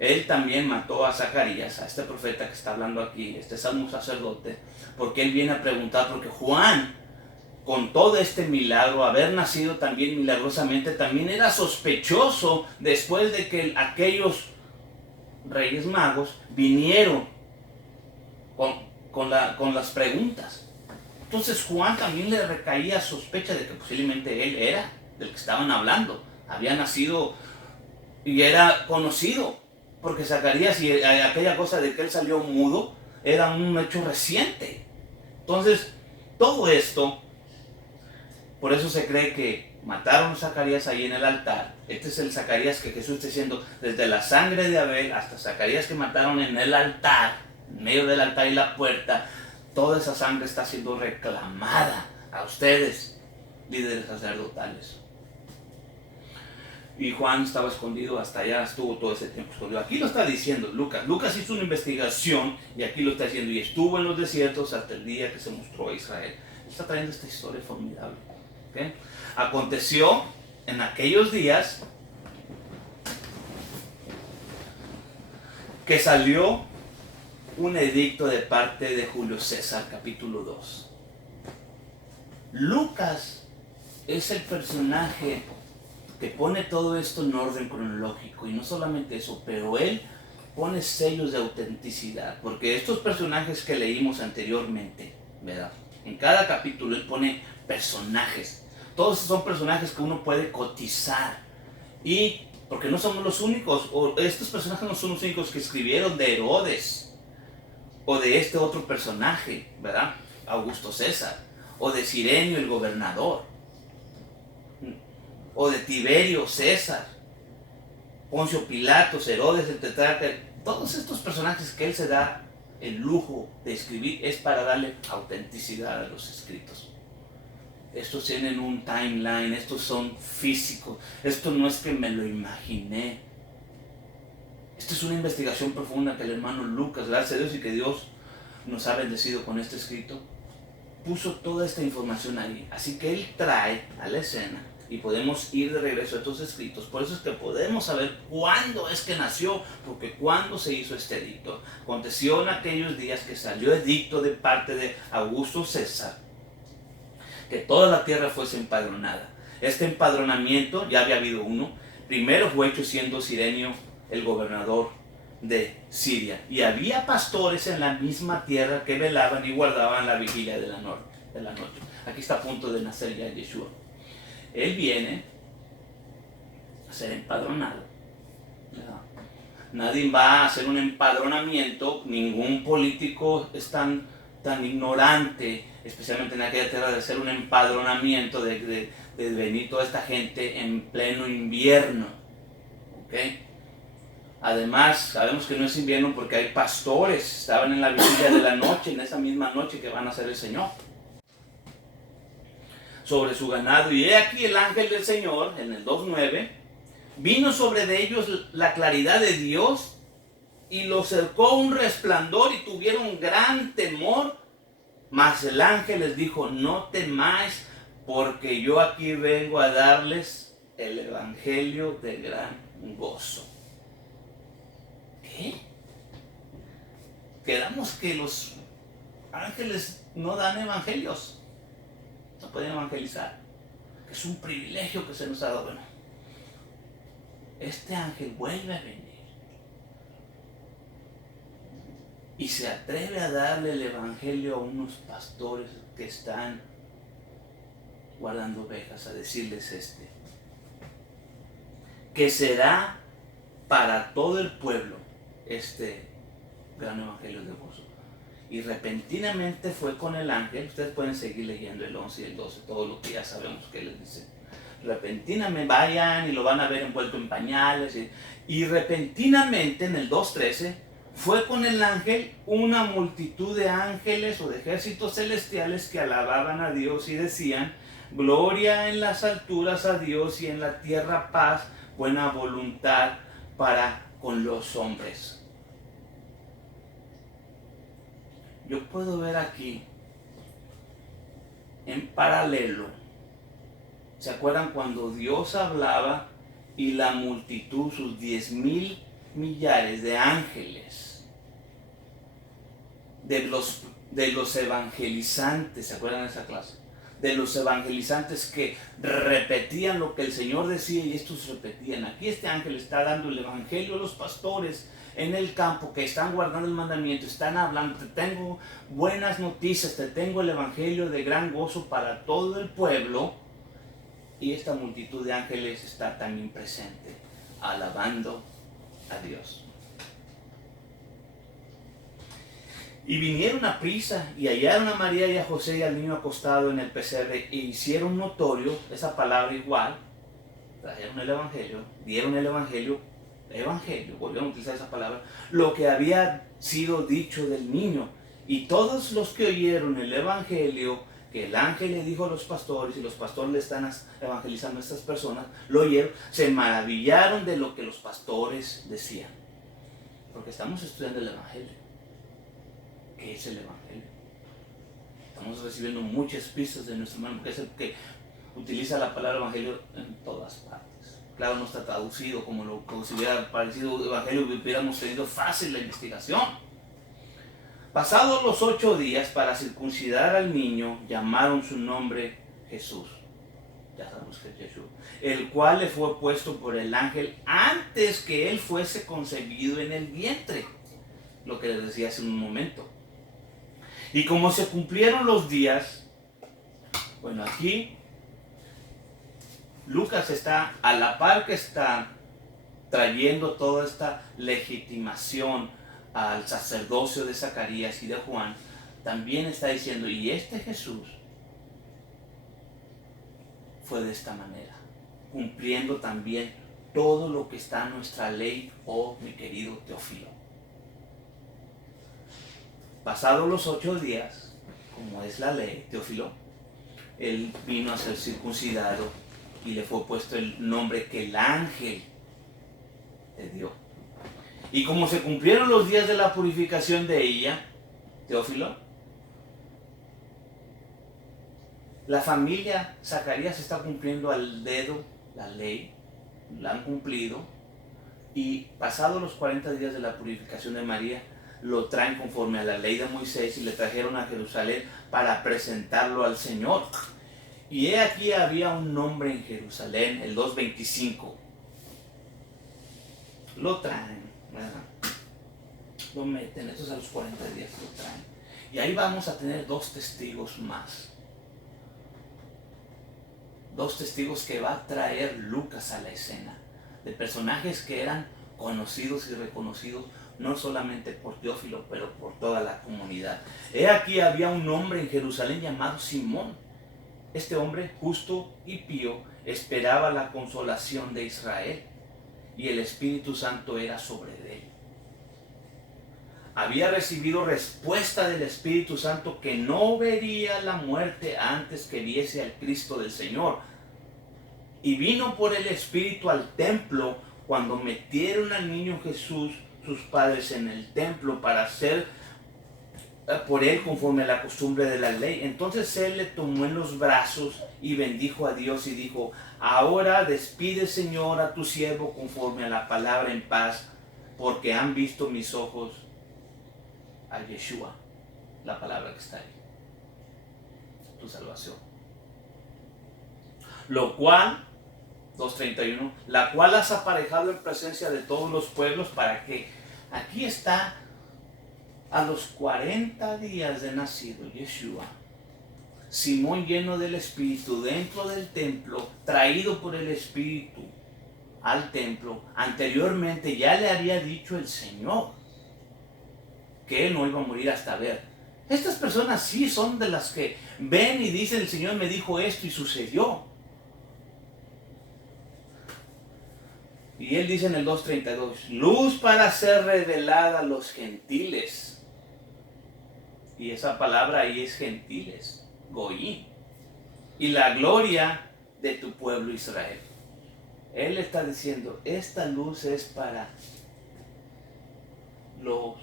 él también mató a Zacarías, a este profeta que está hablando aquí, este sumo sacerdote, porque él viene a preguntar, porque Juan, con todo este milagro, haber nacido también milagrosamente, también era sospechoso después de que aquellos reyes magos vinieron con las preguntas. Entonces Juan también le recaía sospecha de que posiblemente él era del que estaban hablando, había nacido y era conocido, porque Zacarías y aquella cosa de que él salió mudo era un hecho reciente. Entonces todo esto, por eso se cree que mataron a Zacarías ahí en el altar. Este es el Zacarías que Jesús está diciendo, desde la sangre de Abel hasta Zacarías que mataron en el altar, en medio del altar y la puerta. Toda esa sangre está siendo reclamada a ustedes, líderes sacerdotales. Y Juan estaba escondido, hasta allá estuvo todo ese tiempo escondido. Aquí lo está diciendo Lucas. Lucas hizo una investigación y aquí lo está diciendo. Y estuvo en los desiertos hasta el día que se mostró a Israel. Está trayendo esta historia formidable. ¿Okay? Aconteció en aquellos días que salió un edicto de parte de Julio César, capítulo 2. Lucas es el personaje que pone todo esto en orden cronológico, y no solamente eso, pero él pone sellos de autenticidad, porque estos personajes que leímos anteriormente, ¿verdad?, en cada capítulo él pone personajes. Todos son personajes que uno puede cotizar, y porque no somos los únicos, o estos personajes no son los únicos que escribieron de Herodes, o de este otro personaje, ¿verdad?, Augusto César, o de Cirenio el gobernador, o de Tiberio César, Poncio Pilatos, Herodes el tetrarca. Todos estos personajes que él se da el lujo de escribir es para darle autenticidad a los escritos. Estos tienen un timeline, estos son físicos, esto no es que me lo imaginé. Esta es una investigación profunda que el hermano Lucas, gracias a Dios y que Dios nos ha bendecido con este escrito, puso toda esta información ahí. Así que él trae a la escena y podemos ir de regreso a estos escritos. Por eso es que podemos saber cuándo es que nació, porque cuándo se hizo este edicto. Aconteció en aquellos días que salió edicto de parte de Augusto César, que toda la tierra fuese empadronada. Este empadronamiento, ya había habido uno, primero fue hecho siendo Cirenio el gobernador de Siria, y había pastores en la misma tierra que velaban y guardaban la vigilia de la noche. Aquí está a punto de nacer ya Yeshua. Él viene a ser empadronado. Nadie va a hacer un empadronamiento, ningún político es tan ignorante, especialmente en aquella tierra, de hacer un empadronamiento, de venir toda esta gente en pleno invierno. ¿Okay? Además, sabemos que no es invierno porque hay pastores, estaban en la vigilia de la noche, en esa misma noche que van a ser el Señor, sobre su ganado. Y he aquí el ángel del Señor, en el 2:9, vino sobre de ellos la claridad de Dios, y los cercó un resplandor, y tuvieron gran temor. Mas el ángel les dijo: no temáis, porque yo aquí vengo a darles el evangelio de gran gozo. ¿Qué? Quedamos que los ángeles no dan evangelios, no pueden evangelizar. Es un privilegio que se nos ha dado. Bueno, este ángel vuelve a venir y se atreve a darle el evangelio a unos pastores que están guardando ovejas, a decirles que será para todo el pueblo este gran evangelio de gozo. Y repentinamente fue con el ángel. Ustedes pueden seguir leyendo el 11 y el 12, todo lo que ya sabemos que les dice. Repentinamente vayan y lo van a ver envuelto en pañales. Y repentinamente en el 2:13 fue con el ángel una multitud de ángeles o de ejércitos celestiales que alababan a Dios y decían: gloria en las alturas a Dios y en la tierra paz, buena voluntad para con los hombres. Yo puedo ver aquí en paralelo. ¿Se acuerdan cuando Dios hablaba y la multitud, sus 10,000 millares de ángeles, de los evangelizantes? ¿Se acuerdan de esa clase? De los evangelizantes que repetían lo que el Señor decía y estos repetían. Aquí este ángel está dando el evangelio a los pastores en el campo que están guardando el mandamiento, están hablando: te tengo buenas noticias, te tengo el evangelio de gran gozo para todo el pueblo. Y esta multitud de ángeles está también presente, alabando a Dios. Y vinieron a prisa y hallaron a María y a José y al niño acostado en el pesebre e hicieron notorio, esa palabra igual, trajeron el evangelio, dieron el evangelio, volvieron a utilizar esa palabra, lo que había sido dicho del niño. Y todos los que oyeron el evangelio que el ángel le dijo a los pastores, y los pastores le están evangelizando a estas personas, lo oyeron, se maravillaron de lo que los pastores decían. Porque estamos estudiando el evangelio. ¿Qué es el evangelio? Estamos recibiendo muchas pistas de nuestro hermano, porque es el que utiliza la palabra evangelio en todas partes. Claro, no está traducido como si hubiera parecido evangelio, hubiéramos tenido fácil la investigación. Pasados los 8 días para circuncidar al niño, llamaron su nombre Jesús. Ya sabemos que es Jesús. El cual le fue puesto por el ángel antes que él fuese concebido en el vientre. Lo que les decía hace un momento. Y como se cumplieron los días, bueno, aquí Lucas está a la par que está trayendo toda esta legitimación al sacerdocio de Zacarías y de Juan, también está diciendo: y este Jesús fue de esta manera, cumpliendo también todo lo que está en nuestra ley, oh mi querido Teófilo. Pasados los 8 días, como es la ley, Teófilo, él vino a ser circuncidado y le fue puesto el nombre que el ángel le dio. Y como se cumplieron los días de la purificación de ella, Teófilo, la familia Zacarías está cumpliendo al dedo la ley, la han cumplido, y pasados los 40 días de la purificación de María, lo traen conforme a la ley de Moisés y le trajeron a Jerusalén para presentarlo al Señor. Y he aquí había un nombre en Jerusalén, el 2:25. Lo traen, ¿verdad? Lo meten, estos a los 40 días lo traen. Y ahí vamos a tener 2 testigos más. 2 testigos que va a traer Lucas a la escena. De personajes que eran conocidos y reconocidos no solamente por Teófilo, pero por toda la comunidad. He aquí había un hombre en Jerusalén llamado Simón. Este hombre, justo y pío, esperaba la consolación de Israel, y el Espíritu Santo era sobre él. Había recibido respuesta del Espíritu Santo que no vería la muerte antes que viese al Cristo del Señor. Y vino por el Espíritu al templo cuando metieron al niño Jesús, sus padres, en el templo para hacer por él conforme a la costumbre de la ley. Entonces él le tomó en los brazos y bendijo a Dios y dijo: ahora despide, Señor, a tu siervo conforme a la palabra en paz, porque han visto mis ojos a Yeshua, la palabra que está ahí, tu salvación. Lo cual, 2:31, la cual has aparejado en presencia de todos los pueblos, para que, aquí está A los 40 días de nacido Yeshua, Simón, lleno del Espíritu, dentro del templo, traído por el Espíritu al templo, anteriormente ya le había dicho el Señor que él no iba a morir hasta ver. Estas personas sí son de las que ven y dicen: el Señor me dijo esto y sucedió. Y él dice en el 2:32, luz para ser revelada a los gentiles. Y esa palabra ahí es gentiles, goí. Y la gloria de tu pueblo Israel. Él está diciendo, esta luz es para los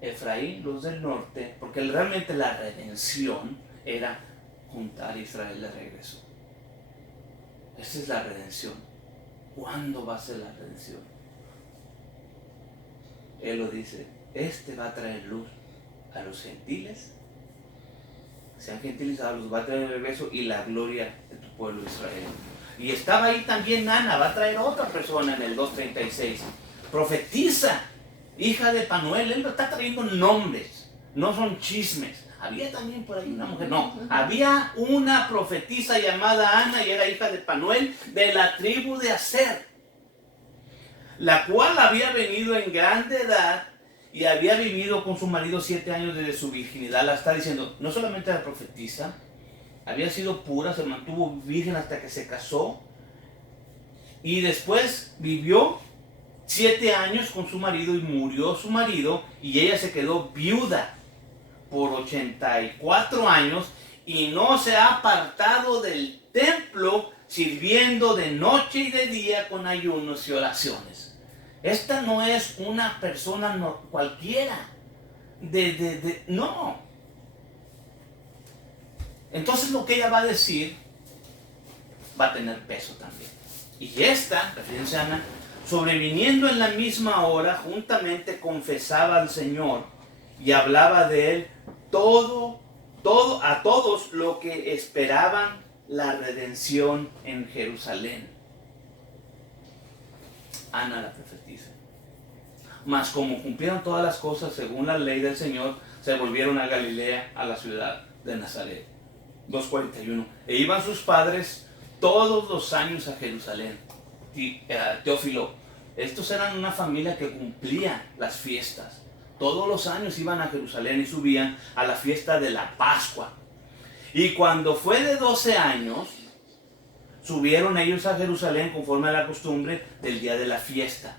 Efraín, los del norte, porque realmente la redención era juntar a Israel de regreso. Esa es la redención. ¿Cuándo va a ser la redención? Él lo dice, este va a traer luz a los gentiles, sean gentilizados, los va a traer de regreso, y la gloria de tu pueblo Israel. Y estaba ahí también Ana, va a traer otra persona en el 2:36, profetiza, hija de Panuel. Él está trayendo nombres, no son chismes. Había también por ahí una mujer, no, había una profetisa llamada Ana y era hija de Panuel, de la tribu de Aser, la cual había venido en grande edad y había vivido con su marido 7 años desde su virginidad. La está diciendo, no solamente era profetisa, había sido pura, se mantuvo virgen hasta que se casó, y después vivió 7 años con su marido y murió su marido, y ella se quedó viuda por 84 años y no se ha apartado del templo, sirviendo de noche y de día con ayunos y oraciones. Esta no es una persona cualquiera, no. Entonces lo que ella va a decir va a tener peso también. Y esta, refiriéndose a Ana, sobreviniendo en la misma hora, juntamente confesaba al Señor y hablaba de él a todos lo que esperaban la redención en Jerusalén. Ana la profetiza. Mas como cumplieron todas las cosas según la ley del Señor, se volvieron a Galilea, a la ciudad de Nazaret. 2:41. E iban sus padres todos los años a Jerusalén. Teófilo, estos eran una familia que cumplía las fiestas. Todos los años iban a Jerusalén y subían a la fiesta de la Pascua. Y cuando fue de 12 años, subieron ellos a Jerusalén conforme a la costumbre del día de la fiesta,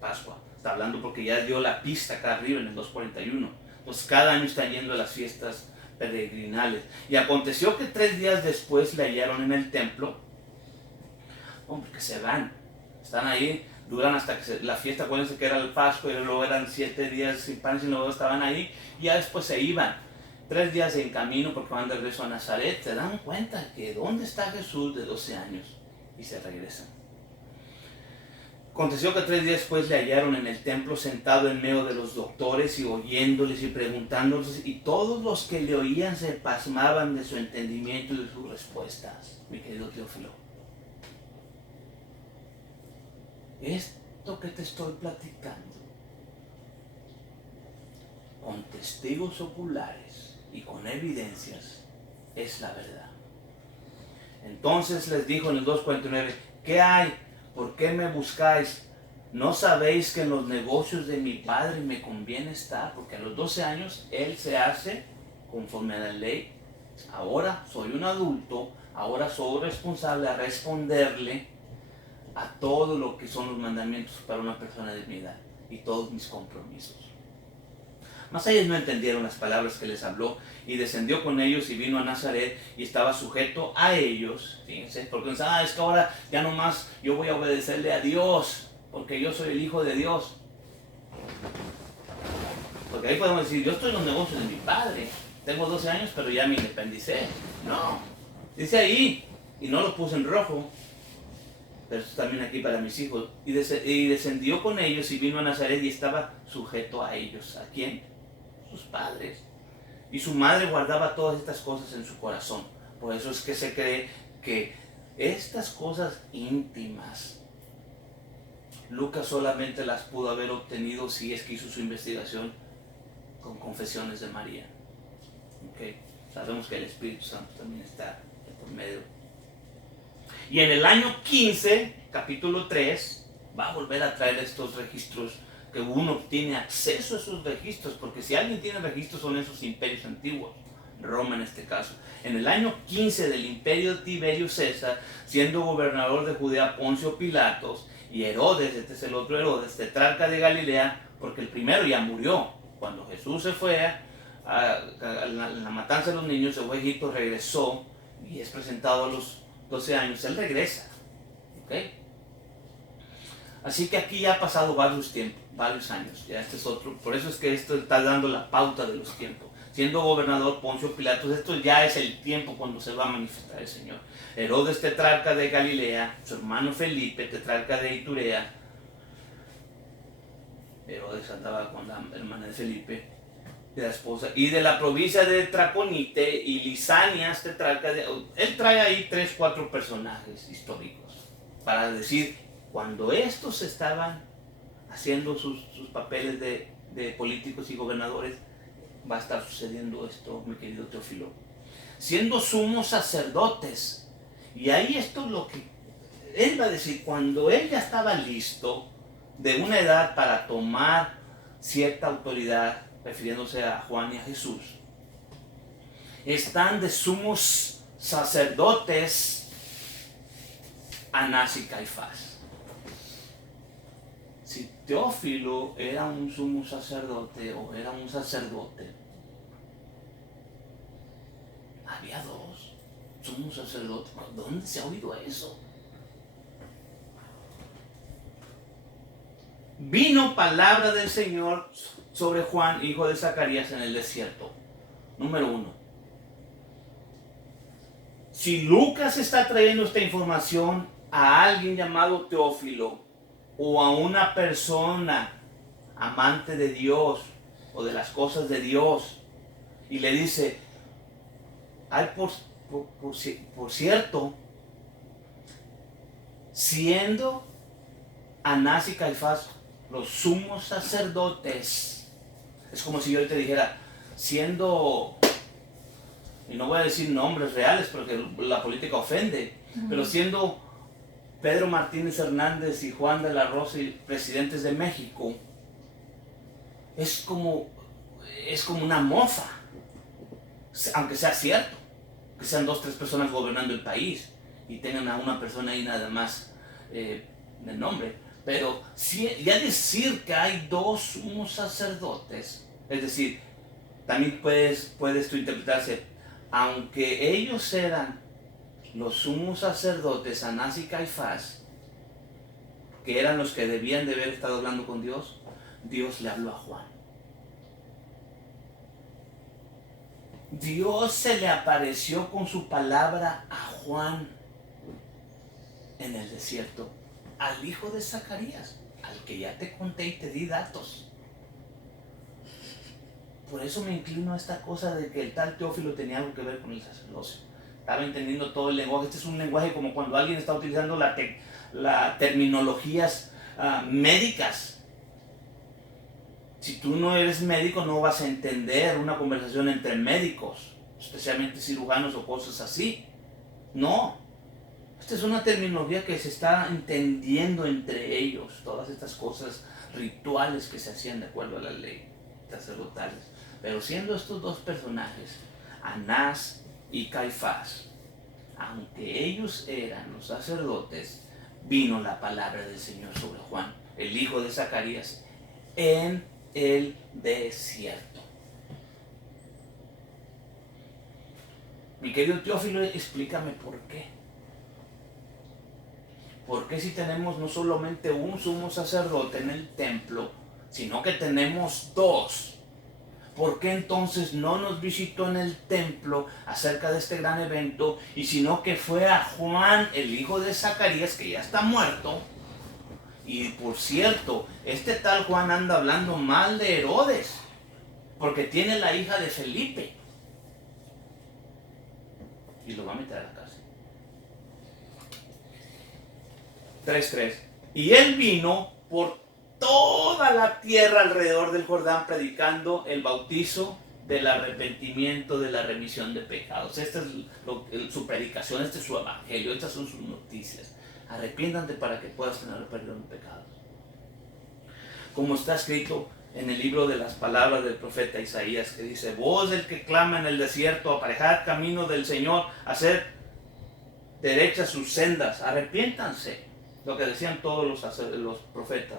Pascua. Está hablando porque ya dio la pista acá arriba en el 2:41. Pues cada año están yendo a las fiestas peregrinales. Y aconteció que 3 días después le hallaron en el templo. Porque se van, están ahí, duran hasta que la fiesta, acuérdense que era el Pascua, y luego eran 7 días sin pan, y luego estaban ahí, y ya después se iban. 3 días en camino porque van de regreso a Nazaret. Se dan cuenta que ¿dónde está Jesús de 12 años? Y se regresan. Aconteció que 3 días después le hallaron en el templo sentado en medio de los doctores y oyéndoles y preguntándoles, y todos los que le oían se pasmaban de su entendimiento y de sus respuestas. Mi querido Teófilo, esto que te estoy platicando, con testigos oculares y con evidencias, es la verdad. Entonces les dijo en el 2:49, ¿qué hay? ¿Por qué me buscáis? ¿No sabéis que en los negocios de mi padre me conviene estar? Porque a los 12 años él se hace conforme a la ley. Ahora soy un adulto, ahora soy responsable a responderle a todo lo que son los mandamientos para una persona de mi edad y todos mis compromisos. Mas ellos no entendieron las palabras que les habló, y descendió con ellos y vino a Nazaret y estaba sujeto a ellos. Fíjense, porque pensaban, es que ahora ya nomás yo voy a obedecerle a Dios, porque yo soy el Hijo de Dios. Porque ahí podemos decir, yo estoy en los negocios de mi padre, tengo 12 años pero ya me independicé. No, dice ahí, y no lo puse en rojo, pero esto también aquí para mis hijos. Y descendió con ellos y vino a Nazaret y estaba sujeto a ellos. ¿A quién? Sus padres. Y su madre guardaba todas estas cosas en su corazón. Por eso es que se cree que estas cosas íntimas, Lucas solamente las pudo haber obtenido, si es que hizo su investigación, con confesiones de María. ¿Okay? Sabemos que el Espíritu Santo también está por medio. Y en el año 15, capítulo 3, va a volver a traer estos registros, que uno tiene acceso a esos registros, porque si alguien tiene registros son esos imperios antiguos, Roma en este caso. En el año 15 del imperio de Tiberio César, siendo gobernador de Judea Poncio Pilatos, y Herodes, este es el otro Herodes, tetrarca de Galilea, porque el primero ya murió. Cuando Jesús se fue a la matanza de los niños, se fue a Egipto, regresó y es presentado a los 12 años. Él regresa. ¿Okay? Así que aquí ya ha pasado varios años. Ya este es otro. Por eso es que esto está dando la pauta de los tiempos. Siendo gobernador Poncio Pilatos, esto ya es el tiempo cuando se va a manifestar el Señor. Herodes, tetrarca de Galilea, su hermano Felipe, tetrarca de Iturea. Herodes andaba con la hermana de Felipe, de la esposa, y de la provincia de Traconite y Lisanias, tetrarca de... Él trae ahí 3, 4 personajes históricos para decir, cuando estos estaban haciendo sus papeles de políticos y gobernadores, va a estar sucediendo esto, mi querido Teófilo. Siendo sumos sacerdotes. Y ahí esto es lo que él va a decir, cuando él ya estaba listo, de una edad para tomar cierta autoridad, refiriéndose a Juan y a Jesús, están de sumos sacerdotes Anás y Caifás. Si Teófilo era un sumo sacerdote o era un sacerdote, había 2 sumos sacerdotes. ¿Dónde se ha oído eso? Vino palabra del Señor sobre Juan, hijo de Zacarías, en el desierto. Número 1. Si Lucas está trayendo esta información a alguien llamado Teófilo, o a una persona amante de Dios o de las cosas de Dios, y le dice, ay, por cierto, siendo Anás y Caifás los sumos sacerdotes, es como si yo te dijera, siendo, y no voy a decir nombres reales porque la política ofende, pero siendo Pedro Martínez Hernández y Juan de la Rosa, presidentes de México, es como una mofa, aunque sea cierto, que sean 2, 3 personas gobernando el país y tengan a una persona ahí nada más de nombre. Pero ya decir que hay 2 sumos sacerdotes, es decir, también puedes tú interpretarse, aunque ellos eran los sumos sacerdotes, Anás y Caifás, que eran los que debían de haber estado hablando con Dios, Dios le habló a Juan. Dios se le apareció con su palabra a Juan en el desierto, al hijo de Zacarías, al que ya te conté y te di datos. Por eso me inclino a esta cosa de que el tal Teófilo tenía algo que ver con el sacerdocio. Estaba entendiendo todo el lenguaje. Este es un lenguaje como cuando alguien está utilizando las terminologías médicas. Si tú no eres médico, no vas a entender una conversación entre médicos, especialmente cirujanos o cosas así. No. Esta es una terminología que se está entendiendo entre ellos. Todas estas cosas rituales que se hacían de acuerdo a la ley sacerdotales. Pero siendo estos 2 personajes, Anás y Caifás, aunque ellos eran los sacerdotes, vino la palabra del Señor sobre Juan, el hijo de Zacarías, en el desierto. Mi querido Teófilo, explícame por qué. ¿Por qué si tenemos no solamente un sumo sacerdote en el templo, sino que tenemos 2? ¿Por qué entonces no nos visitó en el templo acerca de este gran evento, y sino que fue a Juan, el hijo de Zacarías, que ya está muerto? Y por cierto, este tal Juan anda hablando mal de Herodes, porque tiene la hija de Felipe, y lo va a meter a la cárcel. 3:3. Y él vino por toda la tierra alrededor del Jordán predicando el bautizo del arrepentimiento, de la remisión de pecados. Esta es su predicación, este es su evangelio, estas son sus noticias. Arrepiéntate para que puedas tener perdón de pecados. Como está escrito en el libro de las palabras del profeta Isaías, que dice: voz del que clama en el desierto, aparejad camino del Señor, hacer derechas sus sendas, arrepiéntanse. Lo que decían todos los profetas.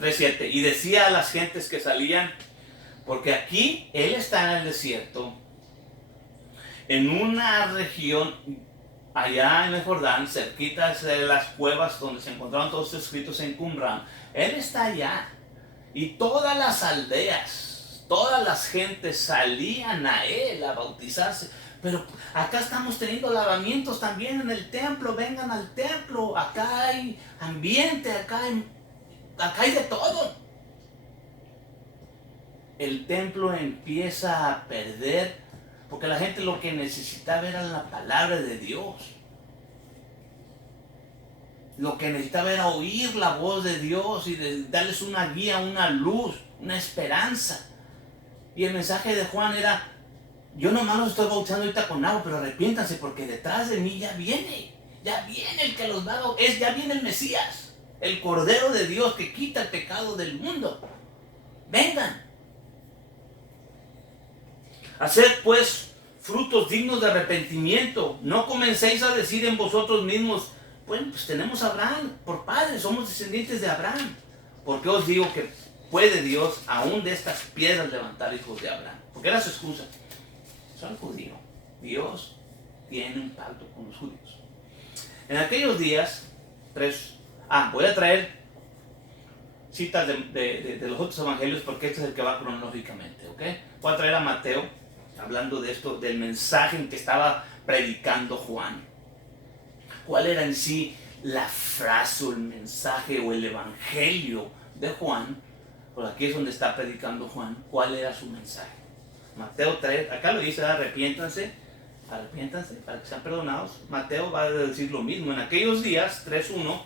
(3:7) Y decía a las gentes que salían, porque aquí él está en el desierto, en una región allá en el Jordán, cerquita de las cuevas donde se encontraban todos escritos en Qumran. Él está allá, y todas las aldeas, todas las gentes salían a él a bautizarse. Pero acá estamos teniendo lavamientos también en el templo, vengan al templo, acá hay ambiente, acá hay de todo. El templo empieza a perder, porque la gente lo que necesitaba era la palabra de Dios. Lo que necesitaba era oír la voz de Dios y darles una guía, una luz, una esperanza. Y el mensaje de Juan era: yo nomás los estoy bautizando ahorita con agua, pero arrepiéntanse porque detrás de mí ya viene el que los va a bautizar, ya viene el Mesías, el Cordero de Dios que quita el pecado del mundo. Vengan. Haced pues frutos dignos de arrepentimiento. No comencéis a decir en vosotros mismos: bueno, pues tenemos a Abraham por padre, somos descendientes de Abraham. Porque os digo que puede Dios aún de estas piedras levantar hijos de Abraham. Porque era su excusa. Soy judío. Dios tiene un pacto con los judíos. En aquellos días, voy a traer citas de los otros evangelios porque este es el que va cronológicamente, ¿ok? Voy a traer a Mateo, hablando de esto, del mensaje en que estaba predicando Juan. ¿Cuál era en sí la frase o el mensaje o el evangelio de Juan? Por aquí es donde está predicando Juan. ¿Cuál era su mensaje? Mateo 3, acá lo dice: arrepiéntanse para que sean perdonados. Mateo va a decir lo mismo. En aquellos días, 3:1,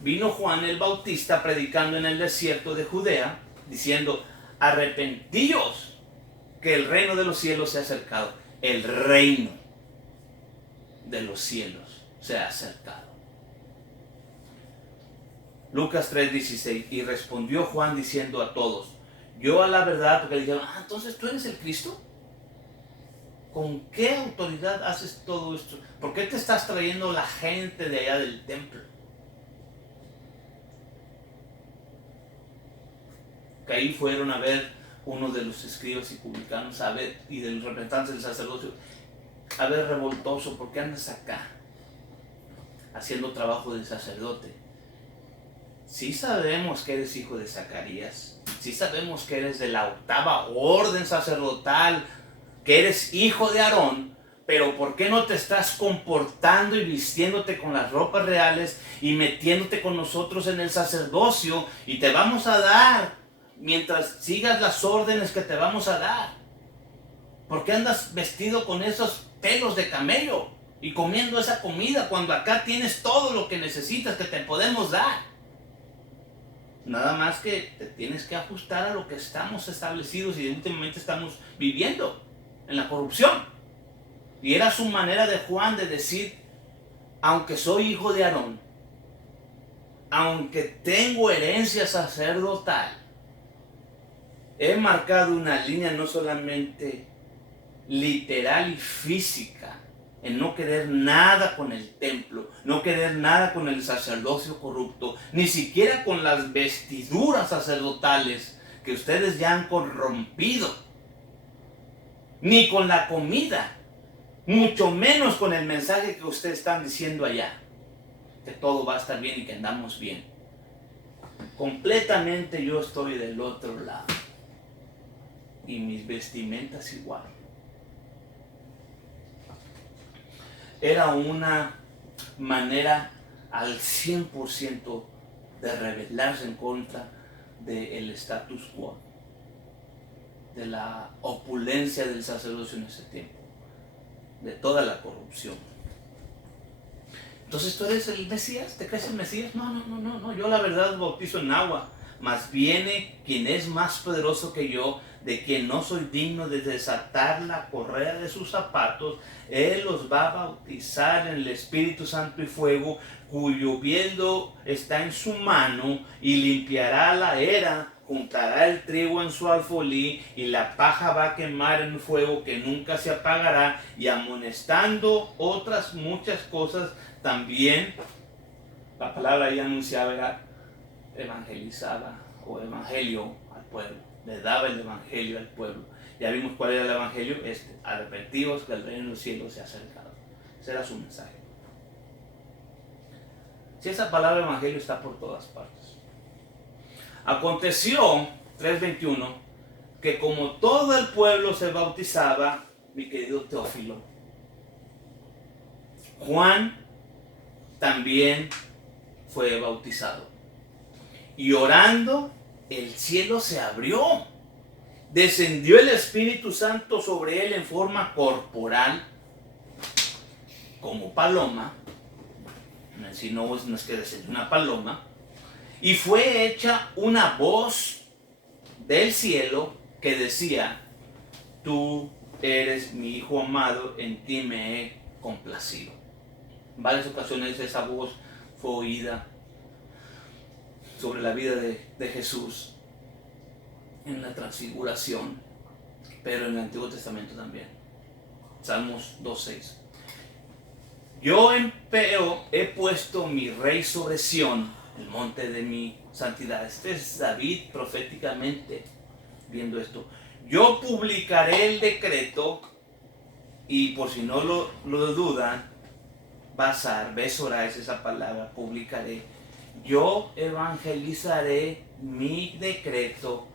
vino Juan el Bautista predicando en el desierto de Judea, diciendo: arrepentíos, que el reino de los cielos se ha acercado. El reino de los cielos se ha acercado. Lucas 3:16, y respondió Juan diciendo a todos: yo a la verdad, porque le dijeron: entonces tú eres el Cristo. ¿Con qué autoridad haces todo esto? ¿Por qué te estás trayendo la gente de allá del templo? Que ahí fueron a ver uno de los escribas y publicanos y de los representantes del sacerdocio. A ver, revoltoso, ¿por qué andas acá haciendo trabajo de sacerdote? Sí sabemos que eres hijo de Zacarías, sí sabemos que eres de la octava orden sacerdotal, que eres hijo de Aarón, pero ¿por qué no te estás comportando y vistiéndote con las ropas reales y metiéndote con nosotros en el sacerdocio? Y te vamos a dar, mientras sigas las órdenes que te vamos a dar. ¿Por qué andas vestido con esos pelos de camello y comiendo esa comida cuando acá tienes todo lo que necesitas, que te podemos dar? Nada más que te tienes que ajustar a lo que estamos establecidos y últimamente estamos viviendo en la corrupción. Y era su manera de Juan de decir: aunque soy hijo de Aarón, aunque tengo herencia sacerdotal, he marcado una línea no solamente literal y física, en no querer nada con el templo, no querer nada con el sacerdocio corrupto, ni siquiera con las vestiduras sacerdotales que ustedes ya han corrompido, ni con la comida, mucho menos con el mensaje que ustedes están diciendo allá, que todo va a estar bien y que andamos bien. Completamente yo estoy del otro lado y mis vestimentas igual. Era una manera al 100% de rebelarse en contra del status quo, de la opulencia del sacerdocio en ese tiempo, de toda la corrupción. Entonces, ¿tú eres el Mesías? ¿Te crees el Mesías? No. Yo la verdad bautizo en agua. Mas viene quien es más poderoso que yo, de quien no soy digno de desatar la correa de sus zapatos. Él los va a bautizar en el Espíritu Santo y fuego, cuyo viento está en su mano, y limpiará la era, juntará el trigo en su alfolí, y la paja va a quemar en fuego que nunca se apagará, y amonestando otras muchas cosas también. La palabra ahí anunciaba era evangelizaba o evangelio al pueblo, le daba el evangelio al pueblo. Ya vimos cuál era el evangelio, arrepentidos que el reino de los cielos se ha acercado. Ese era su mensaje. Si esa palabra evangelio está por todas partes. Aconteció, 3:21, que como todo el pueblo se bautizaba, mi querido Teófilo, Juan también fue bautizado. Y orando, el cielo se abrió. Descendió el Espíritu Santo sobre él en forma corporal, como paloma. Si no es que descendió una paloma. Y fue hecha una voz del cielo que decía: tú eres mi Hijo amado, en ti me he complacido. En varias ocasiones esa voz fue oída sobre la vida de Jesús en la transfiguración, pero en el Antiguo Testamento también. Salmos 2:6. Yo empero he puesto mi rey sobre Sión, el monte de mi santidad. Este es David proféticamente viendo esto. Yo publicaré el decreto, y por si no lo dudan, basar, besora es esa palabra, publicaré. Yo evangelizaré mi decreto,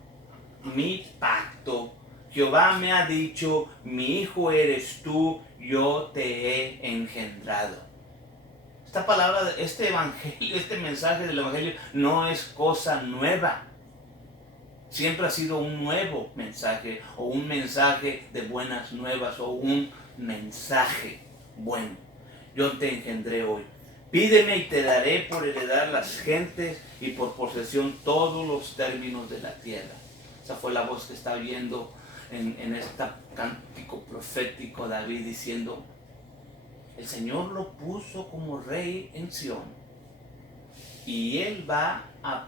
mi pacto. Jehová me ha dicho: mi hijo eres tú, yo te he engendrado. Esta palabra, este evangelio, este mensaje del evangelio no es cosa nueva. Siempre ha sido un nuevo mensaje, o un mensaje de buenas nuevas, o un mensaje bueno. Yo te engendré hoy. Pídeme y te daré por heredar las gentes y por posesión todos los términos de la tierra. Esa fue la voz que está oyendo en este cántico profético David, diciendo: el Señor lo puso como rey en Sión, y él va a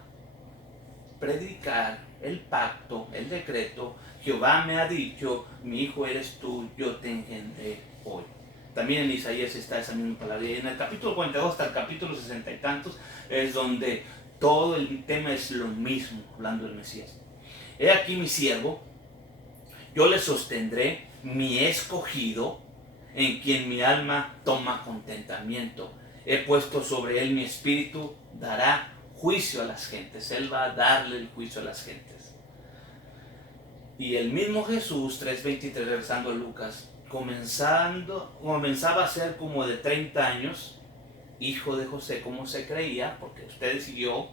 predicar el pacto, el decreto. Jehová me ha dicho: mi hijo eres tú, yo te engendré hoy. También en Isaías está esa misma palabra. Y en el capítulo 42 hasta el capítulo 60 y tantos es donde todo el tema es lo mismo, hablando del Mesías. He aquí mi siervo, yo le sostendré, mi escogido, en quien mi alma toma contentamiento. He puesto sobre él mi espíritu, dará juicio a las gentes. Él va a darle el juicio a las gentes. Y el mismo Jesús, 3:23, regresando a Lucas, comenzaba a ser como de 30 años, hijo de José, como se creía, porque ustedes y yo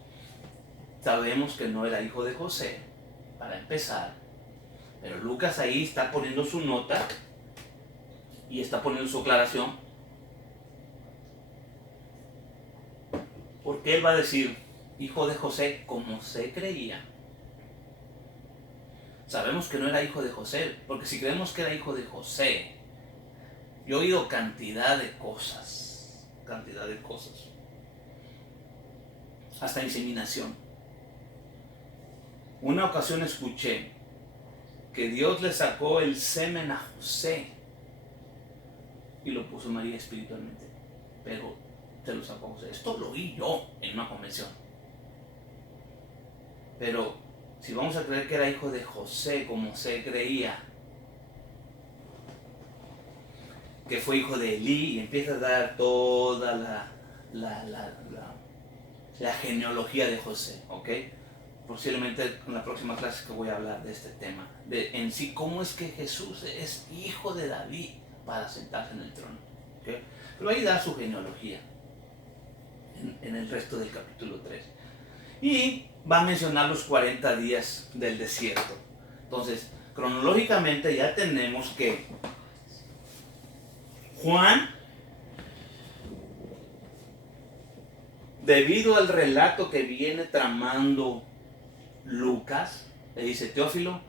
sabemos que no era hijo de José, para empezar. Pero Lucas ahí está poniendo su nota y está poniendo su aclaración, porque él va a decir hijo de José como se creía. Sabemos que no era hijo de José, porque si creemos que era hijo de José, yo he oído cantidad de cosas, hasta inseminación. Una ocasión escuché que Dios le sacó el semen a José y lo puso María espiritualmente, pero se lo sacó a José. Esto lo oí yo en una convención. Pero si vamos a creer que era hijo de José como se creía, que fue hijo de Elí, y empieza a dar toda la genealogía de José, ¿ok? Posiblemente en la próxima clase que voy a hablar de este tema, de en sí cómo es que Jesús es hijo de David para sentarse en el trono, ¿ok? Pero ahí da su genealogía en el resto del capítulo 3. Y va a mencionar los 40 días del desierto. Entonces, cronológicamente ya tenemos que Juan debido al relato que viene tramando Lucas, le dice: Teófilo,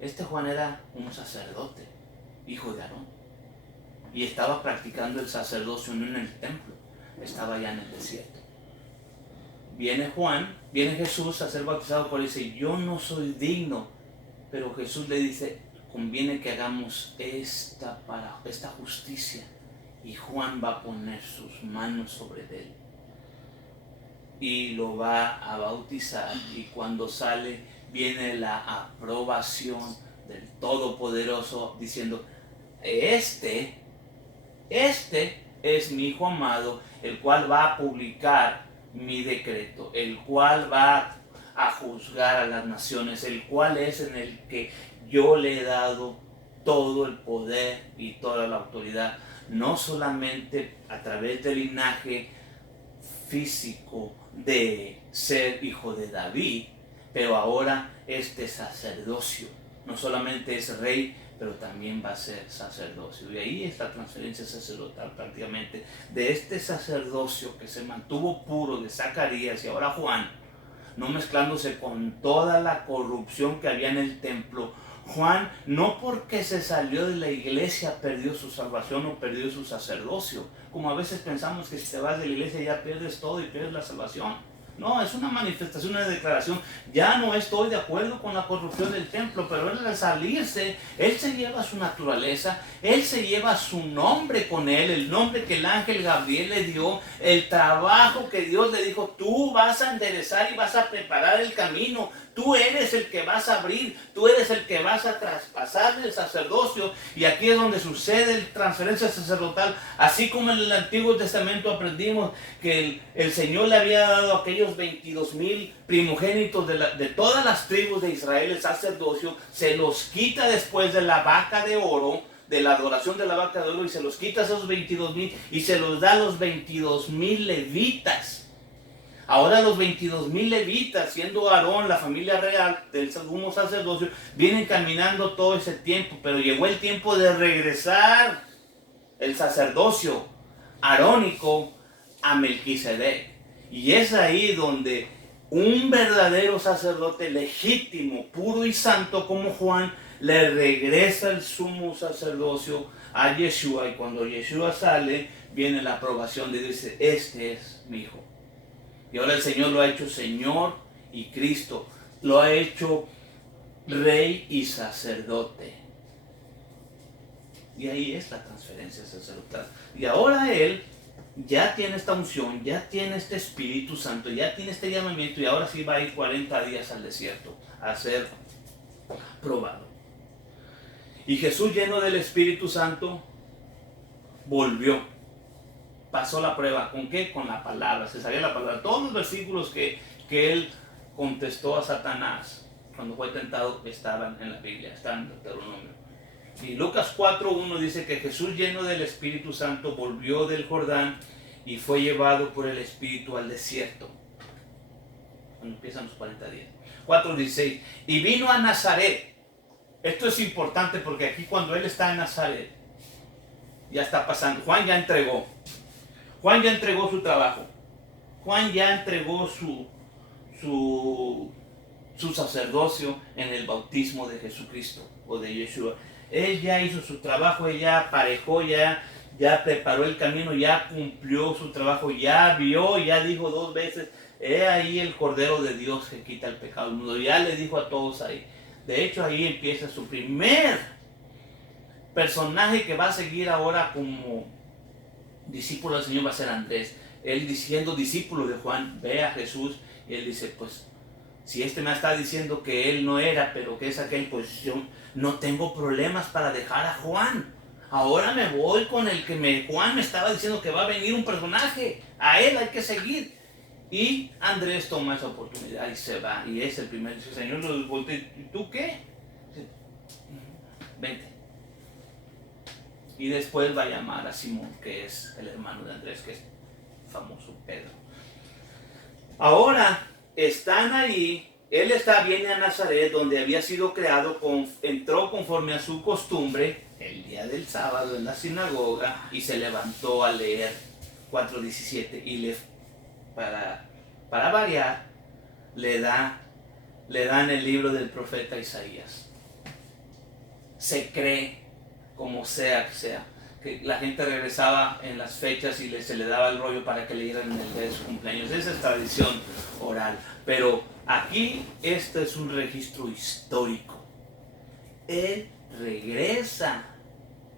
este Juan era un sacerdote, hijo de Aarón, y estaba practicando el sacerdocio no en el templo, estaba allá en el desierto. Viene Jesús a ser bautizado por él y dice: yo no soy digno, pero Jesús le dice: conviene que hagamos esta justicia, y Juan va a poner sus manos sobre él y lo va a bautizar, y cuando sale viene la aprobación del Todopoderoso diciendo: este es mi Hijo amado, el cual va a publicar mi decreto, el cual va a juzgar a las naciones, el cual es en el que yo le he dado todo el poder y toda la autoridad, no solamente a través del linaje físico de ser hijo de David, pero ahora este sacerdocio, no solamente es rey, pero también va a ser sacerdocio. Y ahí está la transferencia sacerdotal prácticamente de este sacerdocio que se mantuvo puro de Zacarías y ahora Juan, no mezclándose con toda la corrupción que había en el templo. Juan, no porque se salió de la iglesia perdió su salvación o perdió su sacerdocio, como a veces pensamos que si te vas de la iglesia ya pierdes todo y pierdes la salvación. No, es una manifestación, una declaración. Ya no estoy de acuerdo con la corrupción del templo, pero él al salirse, él se lleva su naturaleza, él se lleva su nombre con él, el nombre que el ángel Gabriel le dio, el trabajo que Dios le dijo: tú vas a enderezar y vas a preparar el camino, tú eres el que vas a abrir, tú eres el que vas a traspasar el sacerdocio. Y aquí es donde sucede la transferencia sacerdotal, así como en el Antiguo Testamento aprendimos que el Señor le había dado a aquellos 22,000 primogénitos de todas las tribus de Israel el sacerdocio, se los quita después de la vaca de oro, de la adoración de la vaca de oro, y se los quita a esos 22,000 y se los da a los 22,000 levitas. Ahora los 22,000 levitas, siendo Aarón la familia real del sumo sacerdocio, vienen caminando todo ese tiempo, pero llegó el tiempo de regresar el sacerdocio arónico a Melquisedec. Y es ahí donde un verdadero sacerdote legítimo, puro y santo como Juan, le regresa el sumo sacerdocio a Yeshua, y cuando Yeshua sale, viene la aprobación de Dios: este es mi hijo. Y ahora el Señor lo ha hecho Señor y Cristo, lo ha hecho Rey y sacerdote. Y ahí es la transferencia sacerdotal. Y ahora Él ya tiene esta unción, ya tiene este Espíritu Santo, ya tiene este llamamiento, y ahora sí va a ir 40 días al desierto a ser probado. Y Jesús, lleno del Espíritu Santo, volvió. Pasó la prueba. ¿Con qué? Con la palabra. Se sabía la palabra. Todos los versículos que él contestó a Satanás cuando fue tentado estaban en la Biblia, están en Deuteronomio. Y Lucas 4:1 dice que Jesús, lleno del Espíritu Santo, volvió del Jordán y fue llevado por el Espíritu al desierto. Cuando empiezan los 40 días. 4:16. Y vino a Nazaret. Esto es importante porque aquí cuando él está en Nazaret, ya está pasando. Juan ya entregó su trabajo. Juan ya entregó su sacerdocio en el bautismo de Jesucristo o de Yeshua. Él ya hizo su trabajo, él ya aparejó, ya preparó el camino, ya cumplió su trabajo, ya vio, ya dijo 2 veces: he ahí el Cordero de Dios que quita el pecado del mundo. Ya le dijo a todos ahí. De hecho, ahí empieza su primer personaje que va a seguir ahora como discípulo del Señor, va a ser Andrés. Él, diciendo discípulo de Juan, ve a Jesús y él dice: pues si este me está diciendo que él no era, pero que es aquel, pues yo no tengo problemas para dejar a Juan. Ahora me voy con el que Juan me estaba diciendo que va a venir un personaje, a él hay que seguir. Y Andrés toma esa oportunidad y se va, y es el primer. Dice: Señor, lo voltea, ¿y tú qué? Dice: vente. Y después va a llamar a Simón, que es el hermano de Andrés, que es famoso Pedro. Ahora están ahí. Él viene a Nazaret, donde había sido creado, entró conforme a su costumbre el día del sábado en la sinagoga y se levantó a leer. 4:17. Y para variar, le dan el libro del profeta Isaías. Se cree, como sea que sea, que la gente regresaba en las fechas y se le daba el rollo para que leyeran en el día de su cumpleaños. Esa es tradición oral. Pero aquí este es un registro histórico. Él regresa,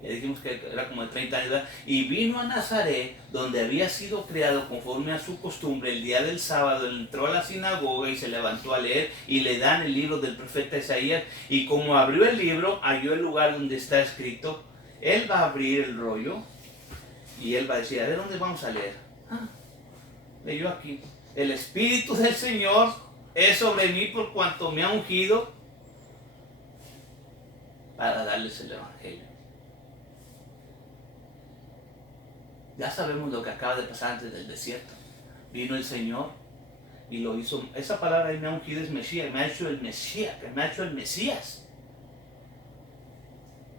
ya dijimos que era como de 30 años, ¿verdad? Y vino a Nazaret, donde había sido criado conforme a su costumbre. El día del sábado él entró a la sinagoga y se levantó a leer, y le dan el libro del profeta Isaías, y como abrió el libro, halló el lugar donde está escrito. Él va a abrir el rollo y él va a decir, a ver, ¿dónde vamos a leer? Leyó aquí: el Espíritu del Señor es sobre mí por cuanto me ha ungido para darles el Evangelio. Ya sabemos lo que acaba de pasar antes del desierto. Vino el Señor y lo hizo. Esa palabra ahí, me ha ungido, es Mesías, me ha hecho el Mesías, que me ha hecho el Mesías.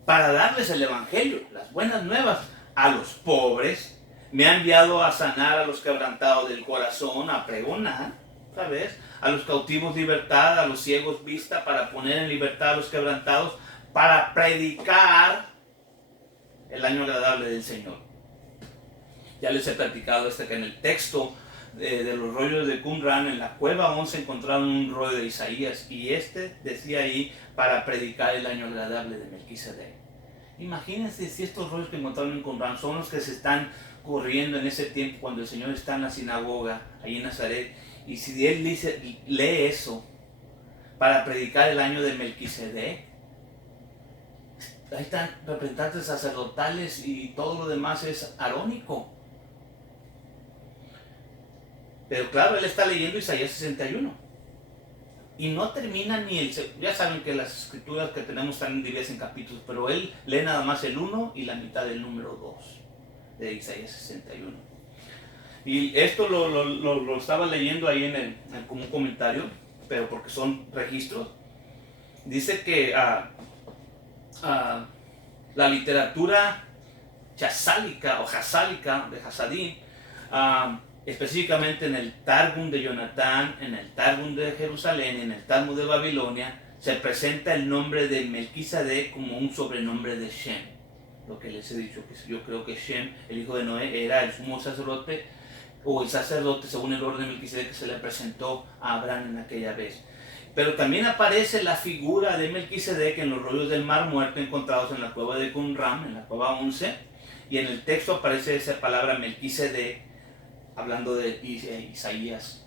Para darles el Evangelio, las buenas nuevas a los pobres. Me ha enviado a sanar a los quebrantados del corazón, a pregonar, ¿sabes? A los cautivos libertad, a los ciegos vista, para poner en libertad a los quebrantados, para predicar el año agradable del Señor. Ya les he platicado que en el texto de los rollos de Qumran, en la cueva 11 encontraron un rollo de Isaías, y decía ahí, para predicar el año agradable de Melquisedec. Imagínense si estos rollos que encontraron en Qumran son los que se están corriendo en ese tiempo cuando el Señor está en la sinagoga, ahí en Nazaret, y si él lee eso para predicar el año de Melquisedec. Ahí están representantes sacerdotales y todo lo demás es arónico. Pero claro, él está leyendo Isaías 61. Y no termina ni el... Ya saben que las escrituras que tenemos están divididas en capítulos, pero él lee nada más el 1 y la mitad del número 2 de Isaías 61. Y esto lo estaba leyendo ahí como un comentario, pero porque son registros. Dice que la literatura chasálica o jasálica de Hasadín, específicamente en el Targum de Jonatán, en el Targum de Jerusalén, en el Talmud de Babilonia, se presenta el nombre de Melquisedec como un sobrenombre de Shem. Lo que les he dicho, que yo creo que Shem, el hijo de Noé, era el sumo sacerdote, o el sacerdote según el orden de Melquisedec que se le presentó a Abraham en aquella vez. Pero también aparece la figura de Melquisedec en los rollos del Mar Muerto encontrados en la cueva de Qumran, en la cueva 11, y en el texto aparece esa palabra Melquisedec, hablando de Isaías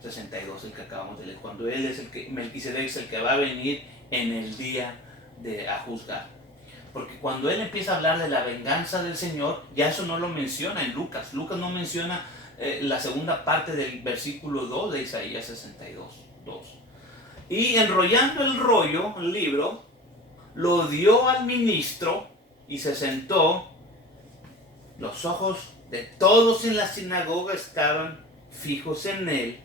62, el que acabamos de leer, cuando él es Melquisedec es el que va a venir en el día a juzgar. Porque cuando él empieza a hablar de la venganza del Señor, ya eso no lo menciona en Lucas. Lucas no menciona la segunda parte del versículo 2 de Isaías 62, 2. Y enrollando el libro, lo dio al ministro y se sentó. Los ojos de todos en la sinagoga estaban fijos en él,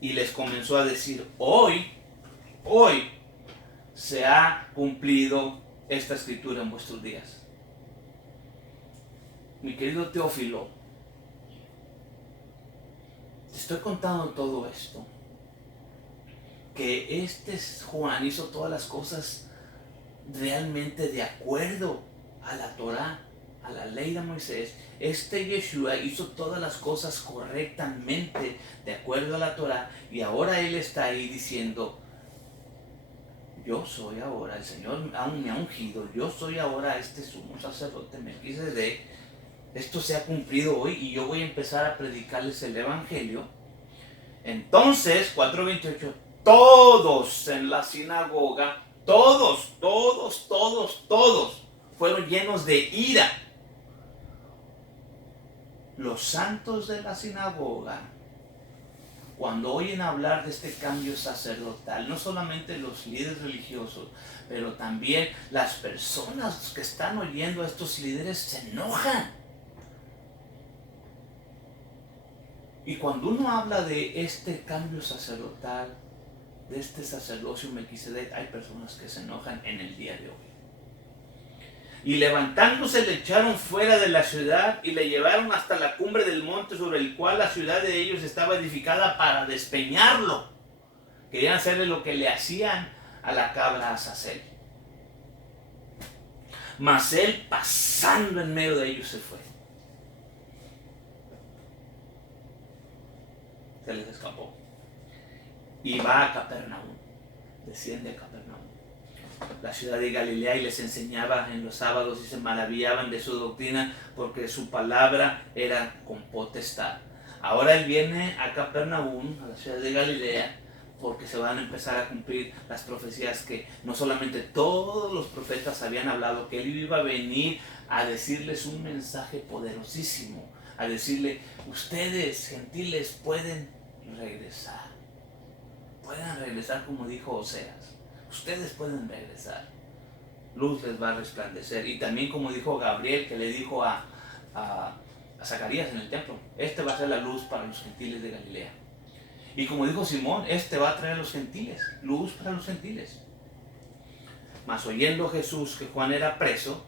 y les comenzó a decir: hoy se ha cumplido esta escritura en vuestros días. Mi querido Teófilo, te estoy contando todo esto, que Juan hizo todas las cosas realmente de acuerdo a la Torá, a la ley de Moisés. Yeshua hizo todas las cosas correctamente de acuerdo a la Torá, y ahora él está ahí diciendo: yo soy ahora, el Señor aún me ha ungido, yo soy ahora sumo sacerdote Melquisedec. Esto se ha cumplido hoy y yo voy a empezar a predicarles el Evangelio. Entonces, 4:28, todos en la sinagoga, todos fueron llenos de ira. Los santos de la sinagoga, cuando oyen hablar de este cambio sacerdotal, no solamente los líderes religiosos, pero también las personas que están oyendo a estos líderes se enojan. Y cuando uno habla de este cambio sacerdotal, de este sacerdocio Melquisedec, hay personas que se enojan en el día de hoy. Y levantándose le echaron fuera de la ciudad y le llevaron hasta la cumbre del monte sobre el cual la ciudad de ellos estaba edificada para despeñarlo. Querían hacerle lo que le hacían a la cabra Azazel. Mas él, pasando en medio de ellos, se fue. Se les escapó. Y va a Capernaum. Desciende a Capernaum, la ciudad de Galilea, y les enseñaba en los sábados y se maravillaban de su doctrina porque su palabra era con potestad. Ahora él viene a Capernaum, a la ciudad de Galilea, porque se van a empezar a cumplir las profecías que no solamente todos los profetas habían hablado, que él iba a venir a decirles un mensaje poderosísimo, a decirle: ustedes gentiles pueden regresar como dijo Oseas, ustedes pueden regresar, luz les va a resplandecer. Y también como dijo Gabriel, que le dijo a Zacarías en el templo: este va a ser la luz para los gentiles de Galilea. Y como dijo Simón, este va a traer a los gentiles, luz para los gentiles. Mas oyendo Jesús que Juan era preso,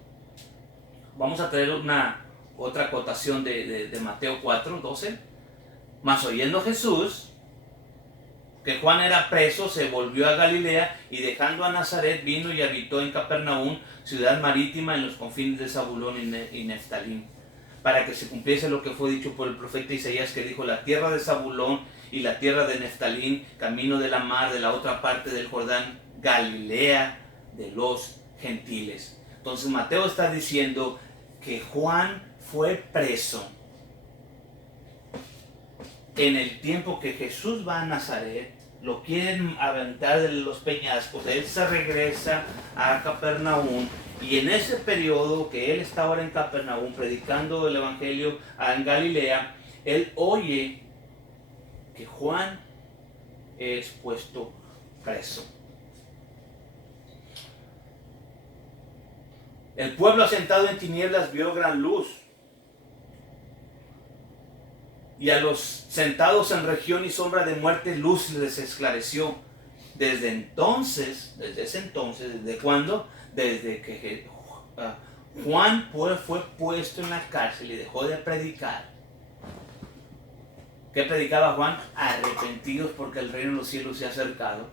vamos a traer otra acotación de Mateo 4, 12. Mas oyendo Jesús que Juan era preso, se volvió a Galilea, y dejando a Nazaret vino y habitó en Capernaum, ciudad marítima en los confines de Zabulón y Neftalí, para que se cumpliese lo que fue dicho por el profeta Isaías, que dijo: la tierra de Zabulón y la tierra de Neftalí, camino de la mar, de la otra parte del Jordán, Galilea de los gentiles. Entonces Mateo está diciendo que Juan fue preso en el tiempo que Jesús va a Nazaret, lo quieren aventar de los peñascos, él se regresa a Capernaum, y en ese periodo que él está ahora en Capernaum predicando el evangelio en Galilea, él oye que Juan es puesto preso. El pueblo asentado en tinieblas vio gran luz, y a los sentados en región y sombra de muerte, luz les esclareció. ¿Desde ese entonces, desde cuándo? Desde que Juan fue puesto en la cárcel y dejó de predicar. ¿Qué predicaba Juan? Arrepentidos porque el reino de los cielos se ha acercado.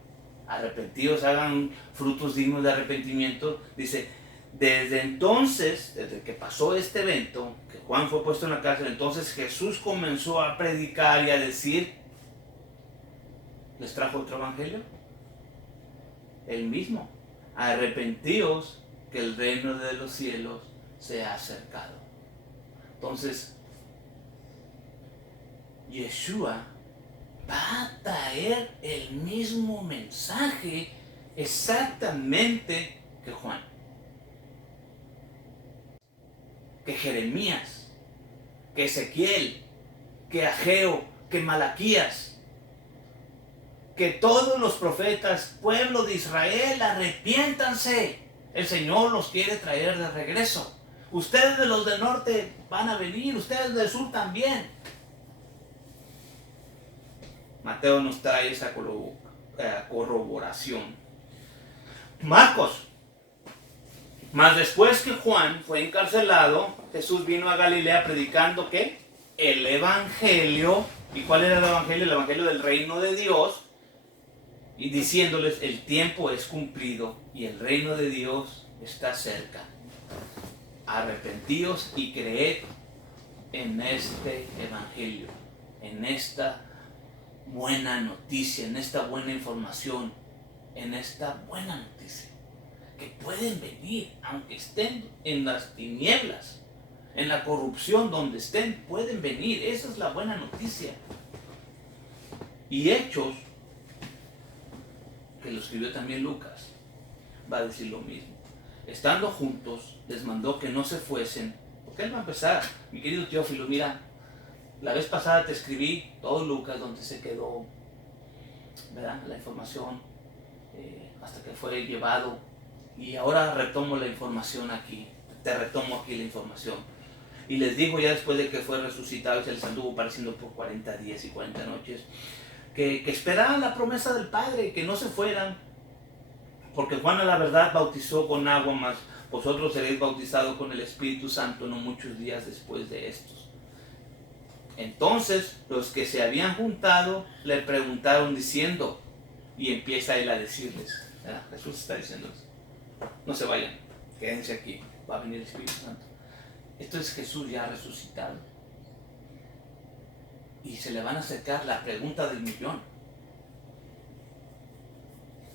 Arrepentidos, hagan frutos dignos de arrepentimiento. Dice: desde entonces, desde que pasó este evento, que Juan fue puesto en la cárcel, entonces Jesús comenzó a predicar y a decir, ¿les trajo otro evangelio? El mismo: arrepentíos que el reino de los cielos se ha acercado. Entonces, Yeshua va a traer el mismo mensaje exactamente que Juan, que Jeremías, que Ezequiel, que Ageo, que Malaquías, que todos los profetas: pueblo de Israel, arrepiéntanse, el Señor los quiere traer de regreso. Ustedes de los del norte van a venir, ustedes del sur también. Mateo nos trae esa corroboración. Marcos: mas después que Juan fue encarcelado, Jesús vino a Galilea predicando ¿qué? El evangelio. ¿Y cuál era el evangelio? El evangelio del reino de Dios. Y diciéndoles: el tiempo es cumplido y el reino de Dios está cerca. Arrepentíos y creed en este evangelio, en esta buena noticia, en esta buena información, en esta buena noticia. Que pueden venir, aunque estén en las tinieblas, en la corrupción, donde estén, pueden venir. Esa es la buena noticia. Y Hechos, que lo escribió también Lucas, va a decir lo mismo. Estando juntos, les mandó que no se fuesen, porque él va a empezar. Mi querido Teófilo, mira, la vez pasada te escribí todo Lucas, donde se quedó, ¿verdad?, la información, hasta que fue llevado. Y ahora retomo la información aquí, te retomo aquí la información. Y les dijo ya después de que fue resucitado y se les anduvo pareciendo por 40 días y 40 noches, que esperaran la promesa del Padre, que no se fueran. Porque Juan a la verdad bautizó con agua, mas vosotros seréis bautizados con el Espíritu Santo no muchos días después de estos. Entonces los que se habían juntado le preguntaron diciendo, y empieza él a decirles, ¿verdad? Jesús está diciéndoles, no se vayan, quédense aquí, va a venir el Espíritu Santo. Esto es Jesús ya resucitado. Y se le van a acercar la pregunta del millón.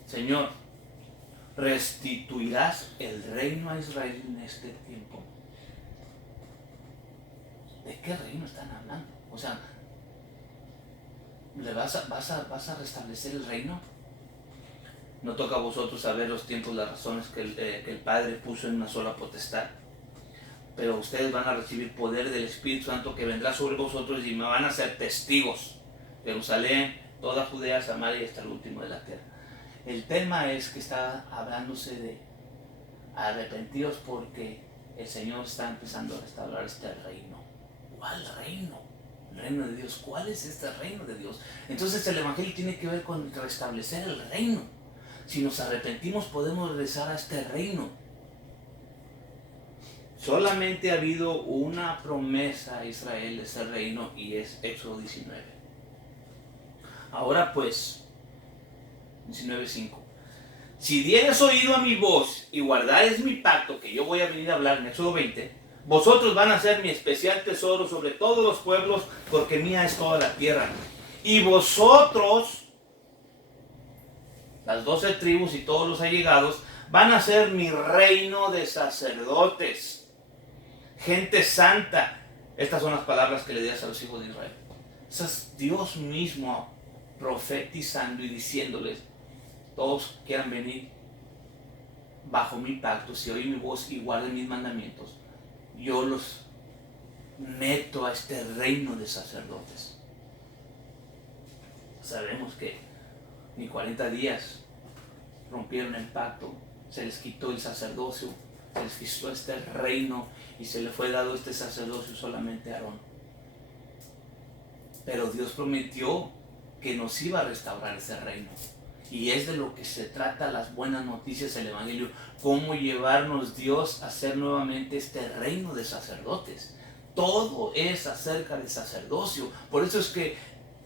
Señor, ¿restituirás el reino a Israel en este tiempo? ¿De qué reino están hablando? O sea, ¿le vas a restablecer el reino? No toca a vosotros saber los tiempos, las razones que el Padre puso en una sola potestad. Pero ustedes van a recibir poder del Espíritu Santo que vendrá sobre vosotros y me van a ser testigos. Jerusalén, toda Judea, Samaria y hasta el último de la tierra. El tema es que está hablándose de arrepentidos porque el Señor está empezando a restaurar este reino. ¿Cuál reino? El reino de Dios. ¿Cuál es este reino de Dios? Entonces el Evangelio tiene que ver con restablecer el reino. Si nos arrepentimos podemos regresar a este reino. Solamente ha habido una promesa a Israel de ese reino y es Éxodo 19. Ahora pues, 19:5. Si dieres oído a mi voz y guardares mi pacto, que yo voy a venir a hablar en Éxodo 20, vosotros van a ser mi especial tesoro sobre todos los pueblos, porque mía es toda la tierra. Y vosotros, las 12 tribus y todos los allegados, van a ser mi reino de sacerdotes. Gente santa. Estas son las palabras que le das a los hijos de Israel. Es Dios mismo profetizando y diciéndoles, todos quieran venir bajo mi pacto, si oyen mi voz y guarden mis mandamientos, yo los meto a este reino de sacerdotes. Sabemos que ni 40 días rompieron el pacto, se les quitó el sacerdocio, se les quitó este reino y se le fue dado este sacerdocio solamente a Aarón. Pero Dios prometió que nos iba a restaurar ese reino. Y es de lo que se trata las buenas noticias del Evangelio, cómo llevarnos Dios a ser nuevamente este reino de sacerdotes. Todo es acerca del sacerdocio. Por eso es que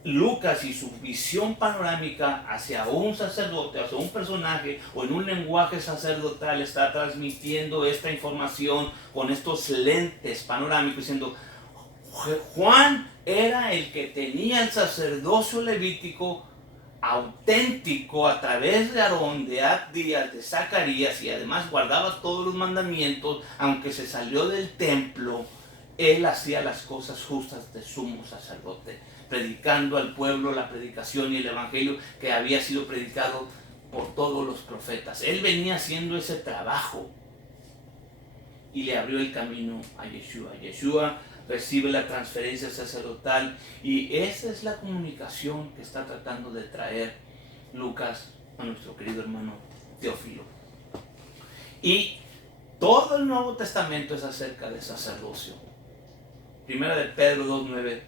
Lucas y su visión panorámica hacia un sacerdote, hacia un personaje o en un lenguaje sacerdotal está transmitiendo esta información con estos lentes panorámicos diciendo, Juan era el que tenía el sacerdocio levítico auténtico a través de Aarón, de Abdías, de Zacarías, y además guardaba todos los mandamientos. Aunque se salió del templo, él hacía las cosas justas de sumo sacerdote, predicando al pueblo la predicación y el evangelio que había sido predicado por todos los profetas. Él venía haciendo ese trabajo y le abrió el camino a Yeshua. Yeshua recibe la transferencia sacerdotal y esa es la comunicación que está tratando de traer Lucas a nuestro querido hermano Teófilo. Y todo el Nuevo Testamento es acerca del sacerdocio. Primera de Pedro 2:9.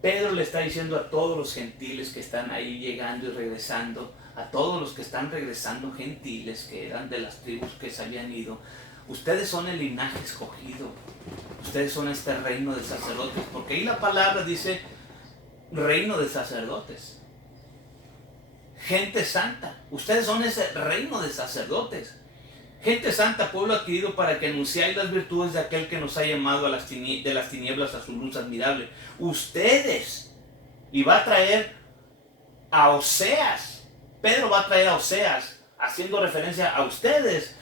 Pedro le está diciendo a todos los gentiles que están ahí llegando y regresando, a todos los que están regresando gentiles que eran de las tribus que se habían ido, ustedes son el linaje escogido, ustedes son este reino de sacerdotes, porque ahí la palabra dice reino de sacerdotes, gente santa, ustedes son ese reino de sacerdotes, gente santa, pueblo adquirido para que anunciáis las virtudes de aquel que nos ha llamado de las tinieblas a su luz admirable. Ustedes, y va a traer a Oseas, Pedro va a traer a Oseas, haciendo referencia a ustedes,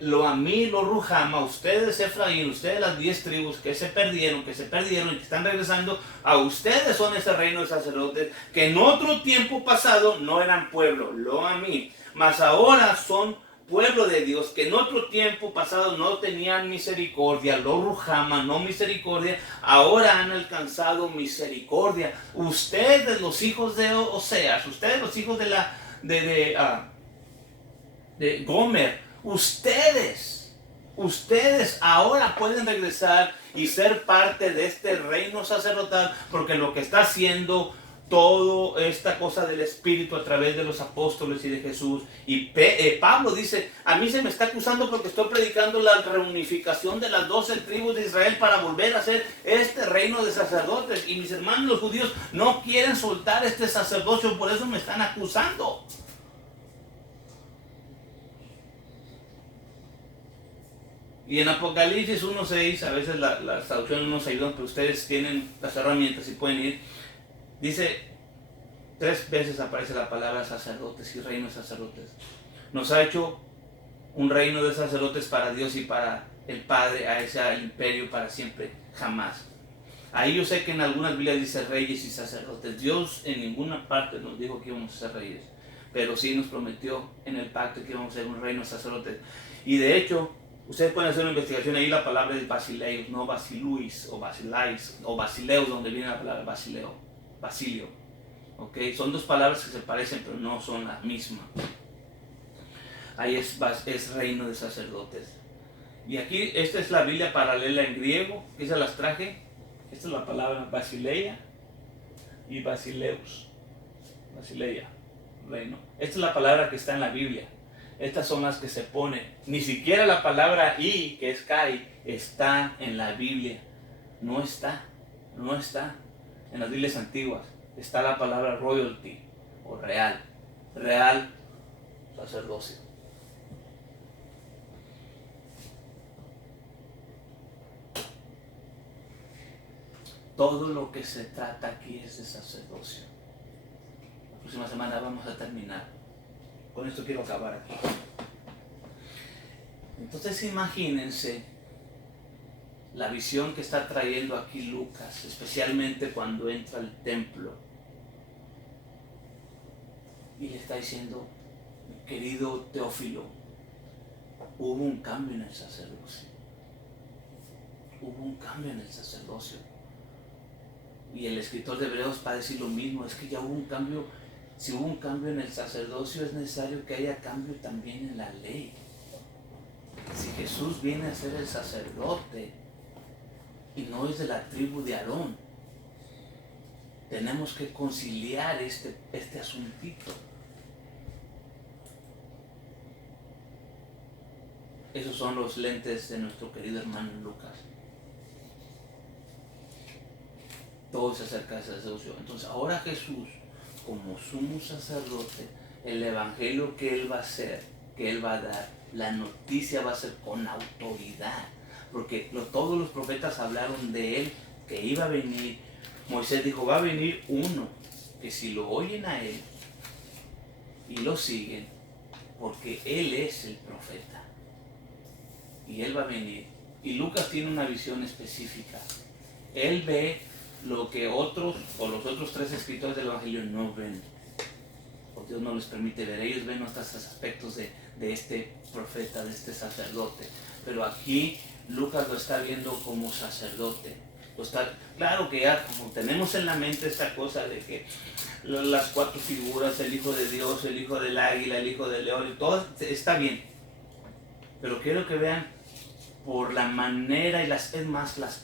lo Amí, lo Ruhama, ustedes Efraín, ustedes las 10 tribus que se perdieron y que están regresando, a ustedes son ese reino de sacerdotes que en otro tiempo pasado no eran pueblo, lo Amí, mas ahora son pueblo de Dios, que en otro tiempo pasado no tenían misericordia, lo Ruhama, no misericordia, ahora han alcanzado misericordia. Ustedes los hijos de Oseas, ustedes los hijos de Gomer, ustedes ahora pueden regresar y ser parte de este reino sacerdotal, porque lo que está haciendo toda esta cosa del Espíritu a través de los apóstoles y de Jesús. Y Pablo dice, a mí se me está acusando porque estoy predicando la reunificación de las 12 tribus de Israel para volver a ser este reino de sacerdotes. Y mis hermanos los judíos no quieren soltar este sacerdocio, por eso me están acusando. Y en Apocalipsis 1:6, a veces las traducciones no nos ayudan, pero ustedes tienen las herramientas y pueden ir. Dice, 3 veces aparece la palabra sacerdotes y reino de sacerdotes. Nos ha hecho un reino de sacerdotes para Dios y para el Padre, a ese imperio para siempre, jamás. Ahí yo sé que en algunas Biblias dice reyes y sacerdotes. Dios en ninguna parte nos dijo que íbamos a ser reyes, pero sí nos prometió en el pacto que íbamos a ser un reino de sacerdotes. Y de hecho, ustedes pueden hacer una investigación, ahí la palabra es basileus, no basiluis o basilais o basileus, donde viene la palabra basilio. ¿Okay? Son 2 palabras que se parecen, pero no son las mismas. Ahí es reino de sacerdotes. Y aquí, esta es la Biblia paralela en griego, que se las traje. Esta es la palabra basileia y basileus. Basileia, reino. Esta es la palabra que está en la Biblia. Estas son las que se ponen. Ni siquiera la palabra I, que es kai, está en la Biblia. No está en las Biblias antiguas. Está la palabra royalty o real sacerdocio. Todo lo que se trata aquí es de sacerdocio. La próxima semana vamos a terminar. Con esto quiero acabar aquí. Entonces imagínense la visión que está trayendo aquí Lucas, especialmente cuando entra al templo y le está diciendo, querido Teófilo, hubo un cambio en el sacerdocio. Hubo un cambio en el sacerdocio. Y el escritor de Hebreos va a decir lo mismo, es que ya hubo un cambio. Si hubo un cambio en el sacerdocio, es necesario que haya cambio también en la ley. Si Jesús viene a ser el sacerdote y no es de la tribu de Aarón, tenemos que conciliar este asuntito. Esos son los lentes de nuestro querido hermano Lucas. Todo se acerca del sacerdocio. Entonces ahora Jesús, como sumo sacerdote, el evangelio que Él va a hacer, que Él va a dar, la noticia va a ser con autoridad. Porque todos los profetas hablaron de Él, que iba a venir. Moisés dijo, va a venir uno, que si lo oyen a Él y lo siguen, porque Él es el profeta. Y Él va a venir. Y Lucas tiene una visión específica. Él ve lo que otros o los otros 3 escritores del Evangelio no ven. Porque Dios no les permite ver. Ellos ven otros aspectos de este profeta, de este sacerdote. Pero aquí Lucas lo está viendo como sacerdote. Claro que ya como tenemos en la mente esta cosa de que las 4 figuras, el Hijo de Dios, el Hijo del Águila, el Hijo del León, y todo está bien. Pero quiero que vean por la manera y las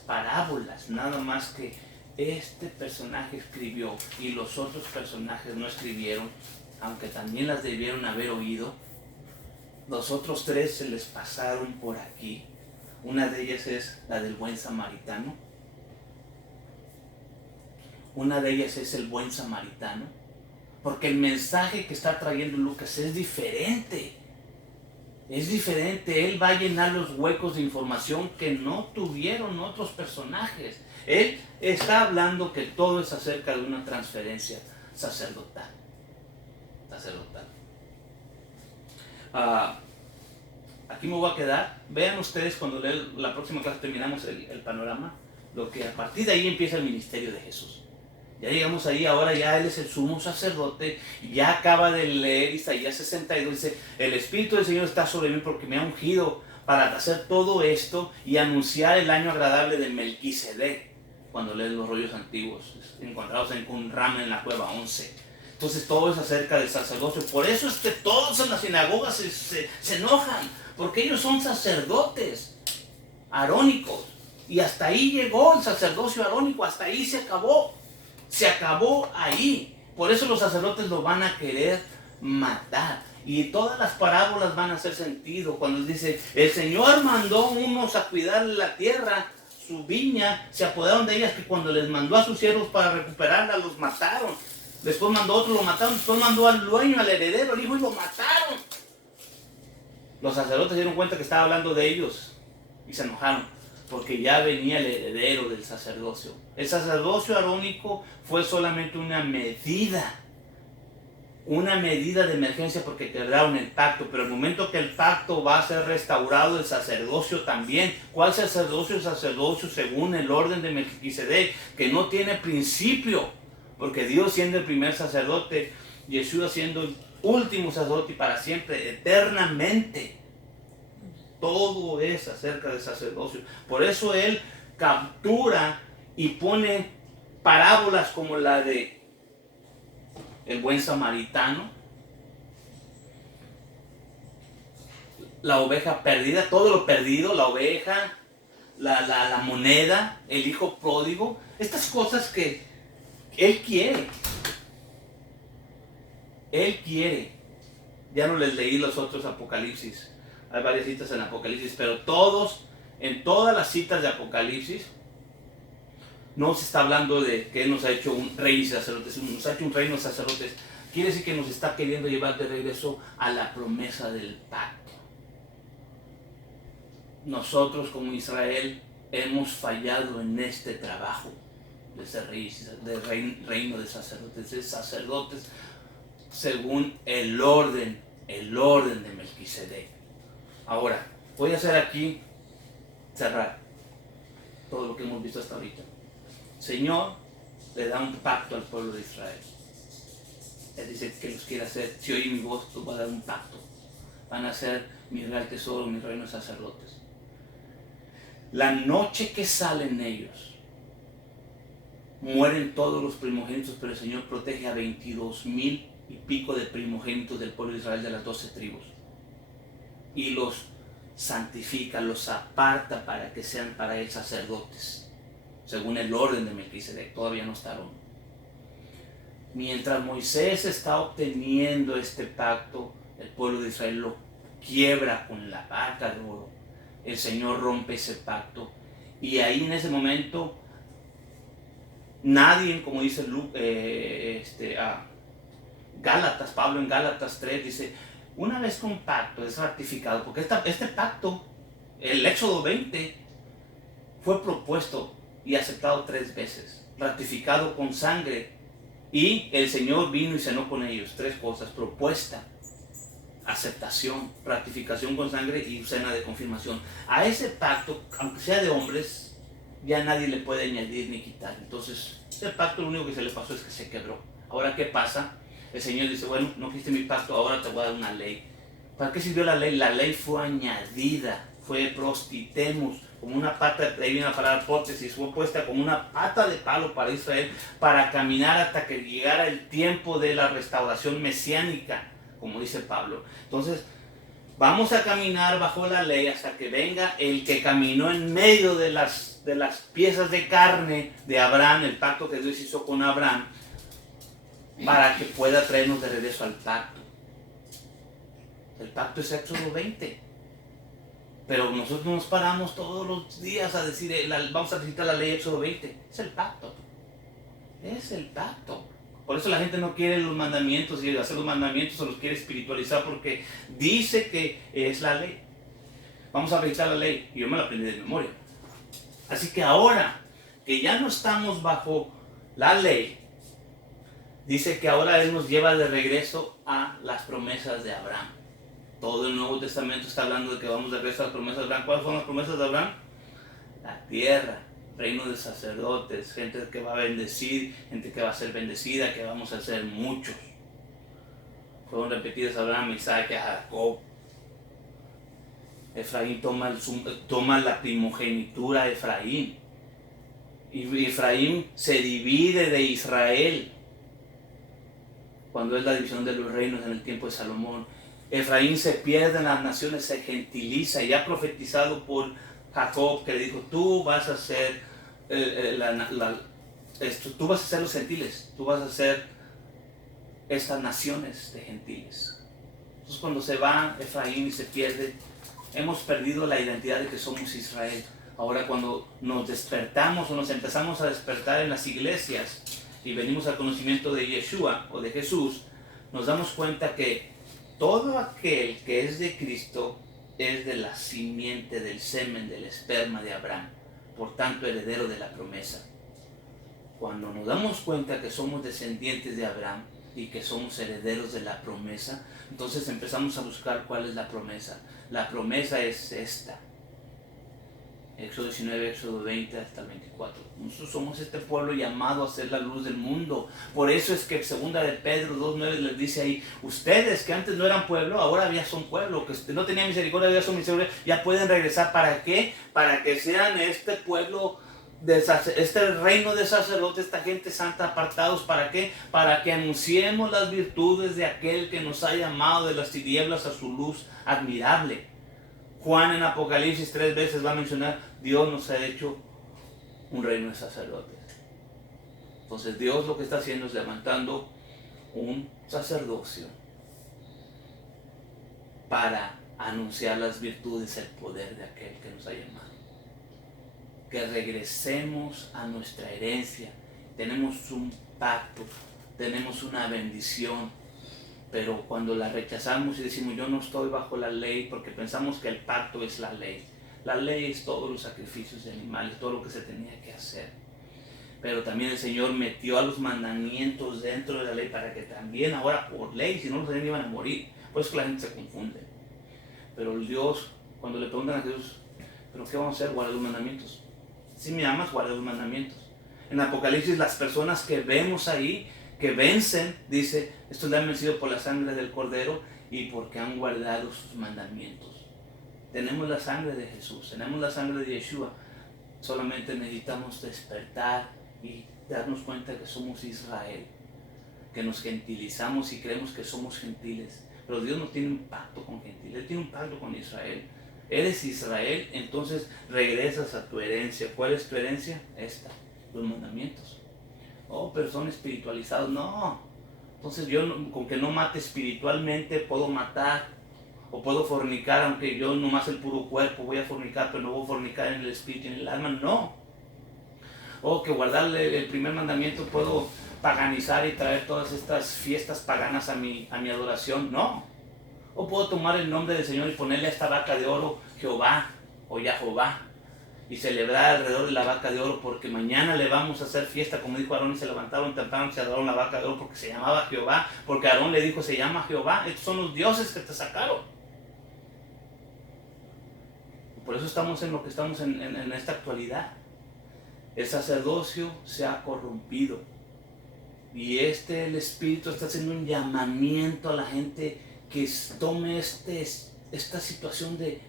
parábolas, nada más que este personaje escribió y los otros personajes no escribieron, aunque también las debieron haber oído. Los otros 3 se les pasaron por aquí. Una de ellas es la del buen samaritano. Una de ellas es el buen samaritano. Porque el mensaje que está trayendo Lucas es diferente. Es diferente. Él va a llenar los huecos de información que no tuvieron otros personajes. Él está hablando que todo es acerca de una transferencia sacerdotal. Aquí me voy a quedar. Vean ustedes cuando la próxima clase terminamos el panorama, lo que a partir de ahí empieza el ministerio de Jesús. Ya llegamos ahí, ahora ya Él es el sumo sacerdote, ya acaba de leer Isaías 62, dice, el Espíritu del Señor está sobre mí porque me ha ungido para hacer todo esto y anunciar el año agradable de Melquisedec. Cuando lees los rollos antiguos, encontrados en Qumran en la cueva 11. Entonces todo es acerca del sacerdocio. Por eso es que todos en las sinagogas se enojan, porque ellos son sacerdotes arónicos. Y hasta ahí llegó el sacerdocio arónico, hasta ahí se acabó. Se acabó ahí. Por eso los sacerdotes lo van a querer matar. Y todas las parábolas van a hacer sentido. Cuando dice, el Señor mandó unos a cuidar la tierra, su viña, se apoderaron de ellas, que cuando les mandó a sus siervos para recuperarla, los mataron. Después mandó a otros, lo mataron. Después mandó al dueño, al heredero, al hijo, y lo mataron. Los sacerdotes se dieron cuenta que estaba hablando de ellos y se enojaron, porque ya venía el heredero del sacerdocio. El sacerdocio arónico fue solamente una medida de emergencia, porque quebraron el pacto, pero el momento que el pacto va a ser restaurado, el sacerdocio también. ¿Cuál sacerdocio? El sacerdocio según el orden de Melquisedec, que no tiene principio, porque Dios siendo el primer sacerdote, Yeshua siendo el último sacerdote y para siempre, eternamente. Todo es acerca del sacerdocio. Por eso Él captura y pone parábolas como la de el buen samaritano, la oveja perdida, todo lo perdido, la oveja, la moneda, el hijo pródigo, estas cosas que Él quiere. Él quiere. Ya no les leí los otros Apocalipsis. Hay varias citas en Apocalipsis, pero en todas las citas de Apocalipsis, no se está hablando de que Él nos ha hecho un rey y sacerdotes, nos ha hecho un reino de sacerdotes. Quiere decir que nos está queriendo llevar de regreso a la promesa del pacto. Nosotros como Israel hemos fallado en este trabajo de ser reino de sacerdotes según el orden de Melquisedec. Ahora, voy a hacer aquí, cerrar todo lo que hemos visto hasta ahorita. Señor le da un pacto al pueblo de Israel. Él dice que los quiere hacer. Si oyen mi voz, tú vas a dar un pacto. Van a ser mi real tesoro, mi reino de sacerdotes. La noche que salen ellos, mueren todos los primogénitos, pero el Señor protege a 22,000 y pico de primogénitos del pueblo de Israel, de las 12 tribus. Y los santifica, los aparta para que sean para Él sacerdotes, según el orden de Melquisedec. Todavía no está Aarón. Mientras Moisés está obteniendo este pacto, el pueblo de Israel lo quiebra con la vaca de oro. El Señor rompe ese pacto. Y ahí en ese momento, nadie, como dice Gálatas, Pablo en Gálatas 3 dice, una vez que un pacto es ratificado, porque este pacto, el Éxodo 20, fue propuesto y aceptado 3 veces, ratificado con sangre, y el Señor vino y cenó con ellos. 3 cosas: propuesta, aceptación, ratificación con sangre y cena de confirmación. A ese pacto, aunque sea de hombres, ya nadie le puede añadir ni quitar. Entonces, ese pacto, lo único que se le pasó es que se quebró. Ahora, ¿qué pasa? El Señor dice, bueno, no quisiste mi pacto, ahora te voy a dar una ley. ¿Para qué sirvió la ley? La ley fue añadida, fue prostitemos, como una pata, de ahí viene la palabra prótesis, fue puesta como una pata de palo para Israel, para caminar hasta que llegara el tiempo de la restauración mesiánica, como dice Pablo. Entonces, vamos a caminar bajo la ley hasta que venga el que caminó en medio de las piezas de carne de Abraham, el pacto que Dios hizo con Abraham, para que pueda traernos de regreso al pacto. El pacto es Éxodo 20. Pero nosotros nos paramos todos los días a decir, vamos a visitar la ley Éxodo 20. Es el pacto. Es el pacto. Por eso la gente no quiere los mandamientos y hacer los mandamientos, o los quiere espiritualizar, porque dice que es la ley. Vamos a visitar la ley. Y yo me la aprendí de memoria. Así que ahora que ya no estamos bajo la ley, dice que ahora Él nos lleva de regreso a las promesas de Abraham. Todo el Nuevo Testamento está hablando de que vamos de regreso a las promesas de Abraham. ¿Cuáles son las promesas de Abraham? La tierra, reino de sacerdotes, gente que va a bendecir, gente que va a ser bendecida, que vamos a ser muchos. Fueron repetidas a Abraham, Isaac, a Jacob. Efraín toma la primogenitura de Efraín. Y Efraín se divide de Israel cuando es la división de los reinos en el tiempo de Salomón. Efraín se pierde en las naciones, se gentiliza, ya profetizado por Jacob, que le dijo, tú vas a ser tú vas a ser los gentiles, tú vas a ser estas naciones de gentiles. Entonces cuando se va Efraín y se pierde, hemos perdido la identidad de que somos Israel. Ahora cuando nos despertamos o nos empezamos a despertar en las iglesias y venimos al conocimiento de Yeshua o de Jesús, nos damos cuenta que todo aquel que es de Cristo es de la simiente, del semen, del esperma de Abraham, por tanto heredero de la promesa. Cuando nos damos cuenta que somos descendientes de Abraham y que somos herederos de la promesa, entonces empezamos a buscar cuál es la promesa. La promesa es esta. Éxodo 19, Éxodo 20 hasta el 24. Nosotros somos este pueblo llamado a ser la luz del mundo. Por eso es que segunda de Pedro 2:9 les dice ahí, ustedes que antes no eran pueblo, ahora ya son pueblo, que no tenían misericordia, ya son misericordia, ya pueden regresar. ¿Para qué? Para que sean este pueblo, este reino de sacerdotes, esta gente santa apartados. ¿Para qué? Para que anunciemos las virtudes de aquel que nos ha llamado de las tinieblas a su luz admirable. Juan en Apocalipsis 3 veces va a mencionar, Dios nos ha hecho un reino de sacerdotes. Entonces Dios lo que está haciendo es levantando un sacerdocio para anunciar las virtudes, el poder de aquel que nos ha llamado. Que regresemos a nuestra herencia. Tenemos un pacto, tenemos una bendición. Pero cuando la rechazamos y decimos yo no estoy bajo la ley porque pensamos que el pacto es la ley. La ley es todos los sacrificios de animales, todo lo que se tenía que hacer. Pero también el Señor metió a los mandamientos dentro de la ley para que también ahora por ley, si no los niños iban a morir. Por eso que la gente se confunde. Pero Dios, cuando le preguntan a Jesús, ¿pero qué vamos a hacer? Guardar los mandamientos. Si me amas, guarda los mandamientos. En Apocalipsis las personas que vemos ahí, que vencen, dice, estos le han vencido por la sangre del Cordero y porque han guardado sus mandamientos. Tenemos la sangre de Jesús, tenemos la sangre de Yeshua. Solamente necesitamos despertar y darnos cuenta que somos Israel, que nos gentilizamos y creemos que somos gentiles. Pero Dios no tiene un pacto con gentiles, Él tiene un pacto con Israel. Eres Israel, entonces regresas a tu herencia. ¿Cuál es tu herencia? Esta, los mandamientos. Oh, pero son espiritualizados. No. Entonces yo con que no mate espiritualmente puedo matar. O puedo fornicar, aunque yo nomás el puro cuerpo voy a fornicar, pero no voy a fornicar en el espíritu y en el alma. No. O que guardarle el primer mandamiento puedo paganizar y traer todas estas fiestas paganas a mi adoración. No. O puedo tomar el nombre del Señor y ponerle a esta vaca de oro Jehová o Yahová. Y celebrar alrededor de la vaca de oro porque mañana le vamos a hacer fiesta, como dijo Aarón, y se levantaron temprano y se adoraron la vaca de oro porque se llamaba Jehová, porque Aarón le dijo se llama Jehová, estos son los dioses que te sacaron. Por eso estamos en lo que estamos en esta actualidad. El sacerdocio se ha corrompido y el Espíritu está haciendo un llamamiento a la gente que tome esta situación de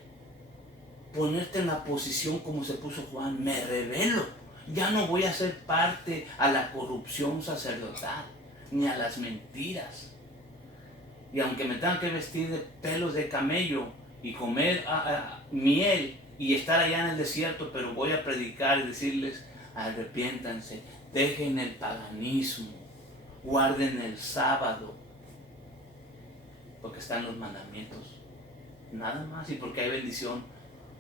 ponerte en la posición como se puso Juan. Me rebelo, ya no voy a ser parte a la corrupción sacerdotal ni a las mentiras. Y aunque me tengan que vestir de pelos de camello y comer miel y estar allá en el desierto, pero voy a predicar y decirles arrepiéntanse, dejen el paganismo, guarden el sábado, porque están los mandamientos, nada más, y porque hay bendición.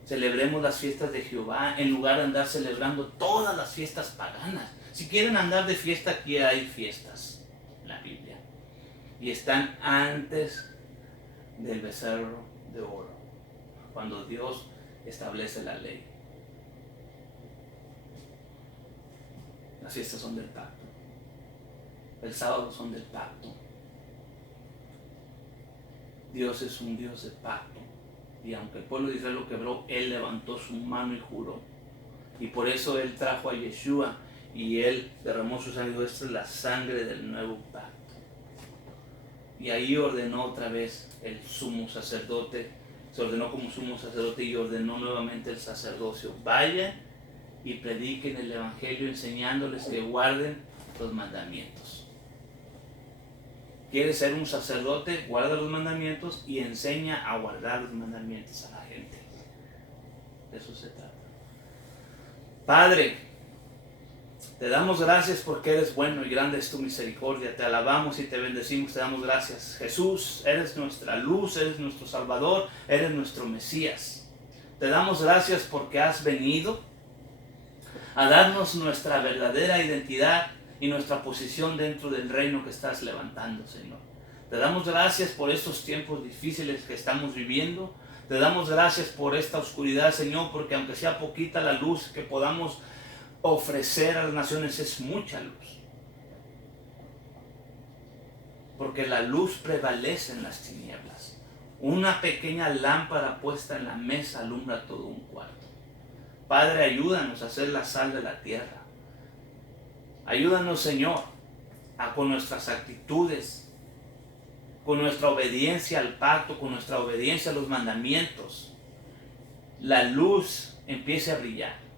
Celebremos las fiestas de Jehová en lugar de andar celebrando todas las fiestas paganas. Si quieren andar de fiesta, aquí hay fiestas en la Biblia. Y están antes del becerro de oro, cuando Dios establece la ley. Las fiestas son del pacto. El sábado son del pacto. Dios es un Dios de pacto. Y aunque el pueblo de Israel lo quebró, Él levantó su mano y juró. Y por eso Él trajo a Yeshua y Él derramó su sangre. Esta es la sangre del nuevo pacto. Y ahí ordenó otra vez el sumo sacerdote. Se ordenó como sumo sacerdote y ordenó nuevamente el sacerdocio. Vayan y prediquen el evangelio enseñándoles que guarden los mandamientos. ¿Quieres ser un sacerdote? Guarda los mandamientos y enseña a guardar los mandamientos a la gente. De eso se trata. Padre, Te damos gracias porque eres bueno y grande es tu misericordia. Te alabamos y te bendecimos, te damos gracias. Jesús, eres nuestra luz, eres nuestro Salvador, eres nuestro Mesías. Te damos gracias porque has venido a darnos nuestra verdadera identidad y nuestra posición dentro del reino que estás levantando, Señor. Te damos gracias por estos tiempos difíciles que estamos viviendo. Te damos gracias por esta oscuridad, Señor, porque aunque sea poquita la luz que podamos ofrecer a las naciones, es mucha luz. Porque la luz prevalece en las tinieblas. Una pequeña lámpara puesta en la mesa alumbra todo un cuarto. Padre, ayúdanos a ser la sal de la tierra. Ayúdanos, Señor, con nuestras actitudes, con nuestra obediencia al pacto, con nuestra obediencia a los mandamientos, la luz empiece a brillar.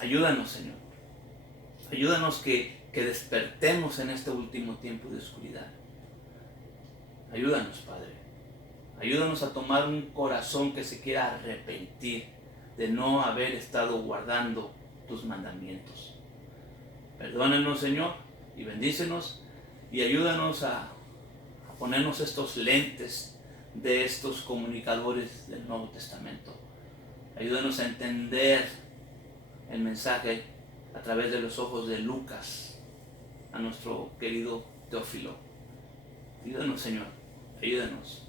Ayúdanos, Señor. Ayúdanos que despertemos en este último tiempo de oscuridad. Ayúdanos, Padre. Ayúdanos a tomar un corazón que se quiera arrepentir de no haber estado guardando tus mandamientos. Perdónanos, Señor, y bendícenos y ayúdanos a ponernos estos lentes de estos comunicadores del Nuevo Testamento. Ayúdanos a entender el mensaje a través de los ojos de Lucas, a nuestro querido Teófilo. Ayúdanos, Señor, ayúdanos.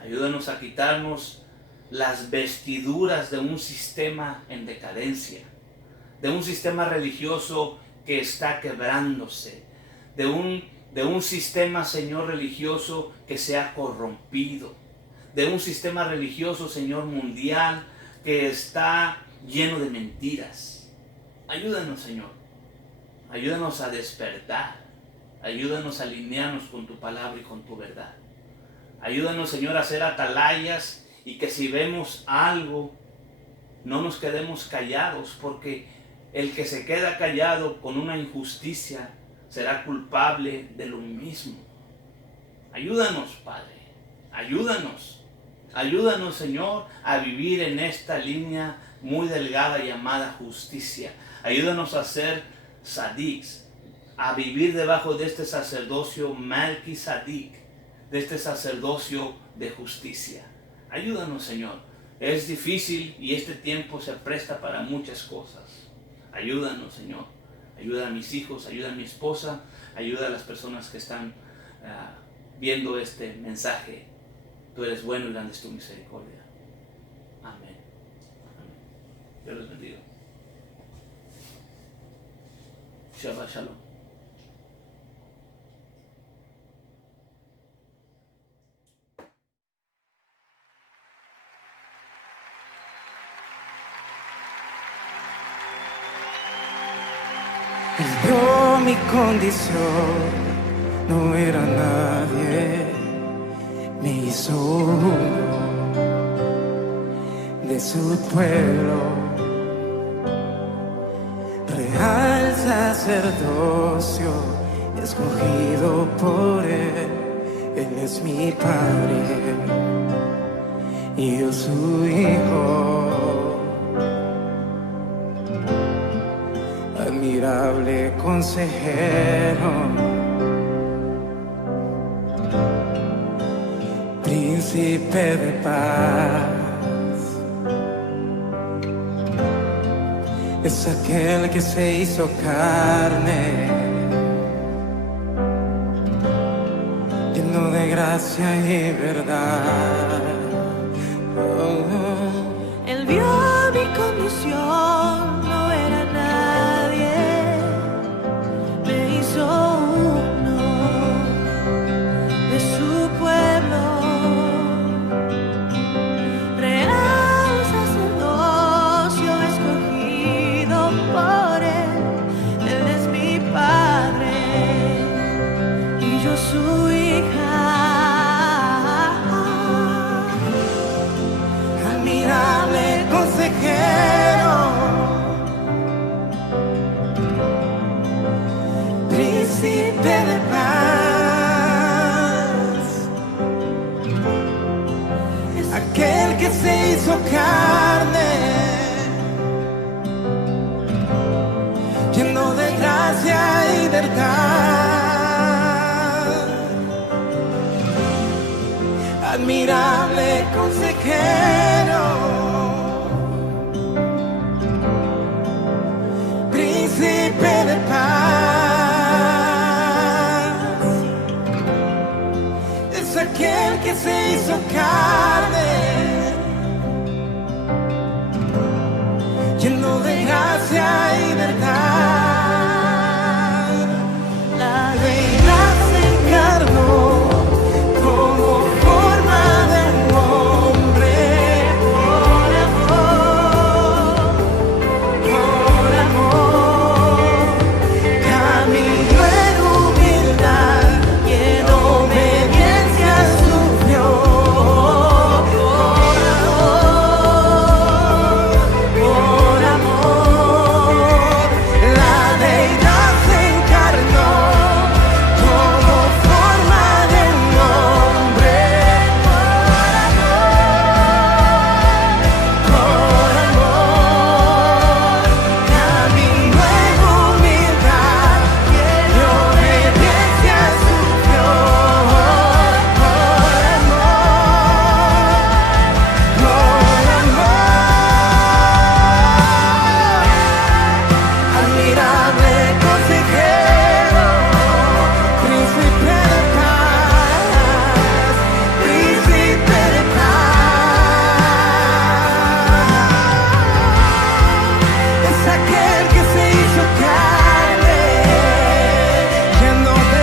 Ayúdanos a quitarnos las vestiduras de un sistema en decadencia, de un sistema religioso que está quebrándose, de un sistema, Señor, religioso que se ha corrompido, de un sistema religioso, Señor, mundial que está lleno de mentiras. Ayúdanos, Señor. Ayúdanos a despertar. Ayúdanos a alinearnos con tu palabra y con tu verdad. Ayúdanos, Señor, a ser atalayas y que si vemos algo, no nos quedemos callados, porque el que se queda callado con una injusticia será culpable de lo mismo. Ayúdanos, Padre. Ayúdanos. Ayúdanos, Señor, a vivir en esta línea muy delgada llamada justicia. Ayúdanos a ser sadiks, a vivir debajo de este sacerdocio Melquisedec, de este sacerdocio de justicia. Ayúdanos, Señor. Es difícil y este tiempo se presta para muchas cosas. Ayúdanos, Señor. Ayuda a mis hijos, ayuda a mi esposa, ayuda a las personas que están viendo este mensaje. Tú eres bueno y grande es tu misericordia. Amén. Amén. Dios los bendiga. Shabbat Shalom. Él vio mi condición, no era nadie, me hizo uno de su pueblo, real sacerdocio, escogido por él es mi Padre y yo su Hijo. Admirable consejero, príncipe de paz, es aquel que se hizo carne, lleno de gracia y verdad. Él vio mi condición, no era nadie, me hizo uno de su pueblo, real sacerdocio escogido por él es mi Padre y yo su hija. Admirable consejero, príncipe de paz, aquel que se hizo carne, admirable consejero, príncipe de paz, es aquel que se hizo carne, lleno de gracia y verdad. La deidad se encarnó como forma de hombre, por amor, caminó en humildad y en obediencia sufrió, por amor, la deidad se encarnó como forma de hombre, por amor, caminó en humildad y en obediencia sufrió, por amor, admirable consejero, príncipe de paz, príncipe de paz, es aquel que se hizo carne, lleno de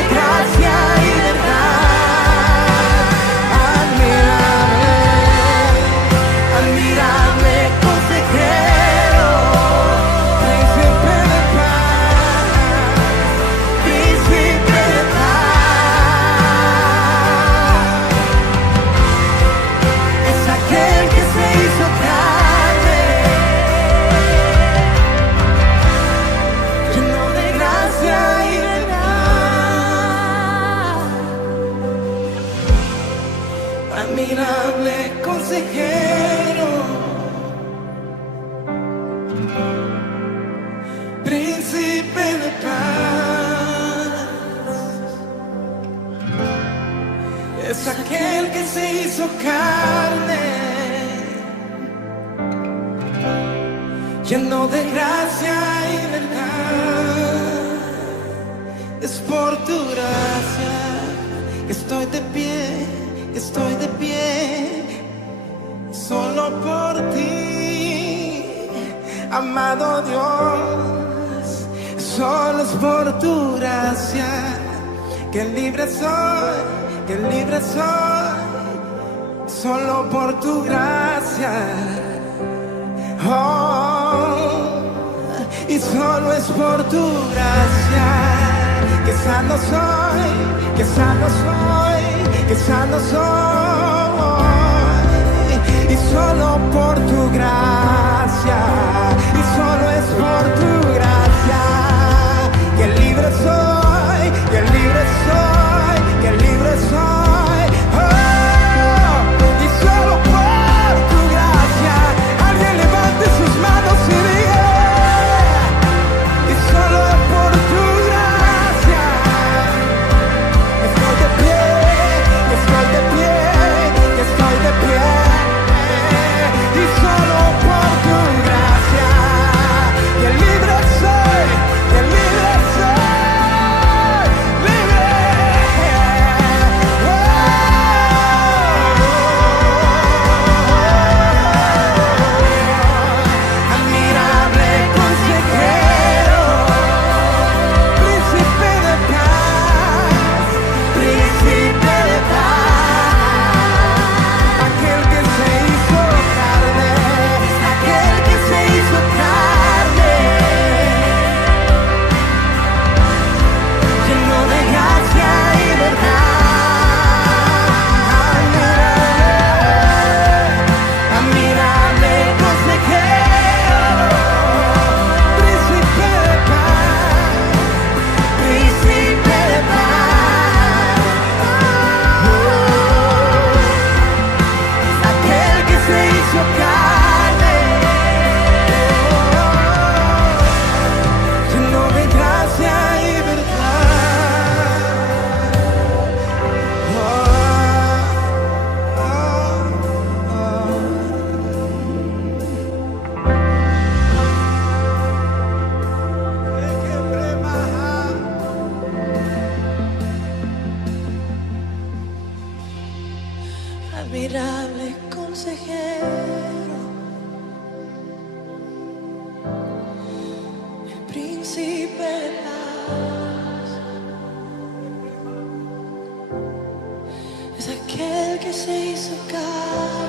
gracia y verdad. Admirable consejero, príncipe de paz, príncipe de paz, es aquel que se hizo carne, lleno de gracia y verdad. Admirable consejero, príncipe de paz, es aquel que se hizo carne, lleno de gracia y verdad. Es por tu gracia que estoy de pie, que estoy de pie, solo por ti, amado Dios. Solo es por tu gracia que libre soy, que libre soy, solo por tu gracia. Oh, y solo es por tu gracia que sano soy, que sano soy, que sano soy, y solo por tu gracia, y solo es por tu gracia que libre soy, que libre soy, que libre soy. Oh, y solo por tu gracia, alguien levante sus manos y diga, y solo por tu gracia estoy de pie, estoy de pie, estoy de pie. Y solo por tu gracia que libre príncipe de paz es aquel que se hizo carne.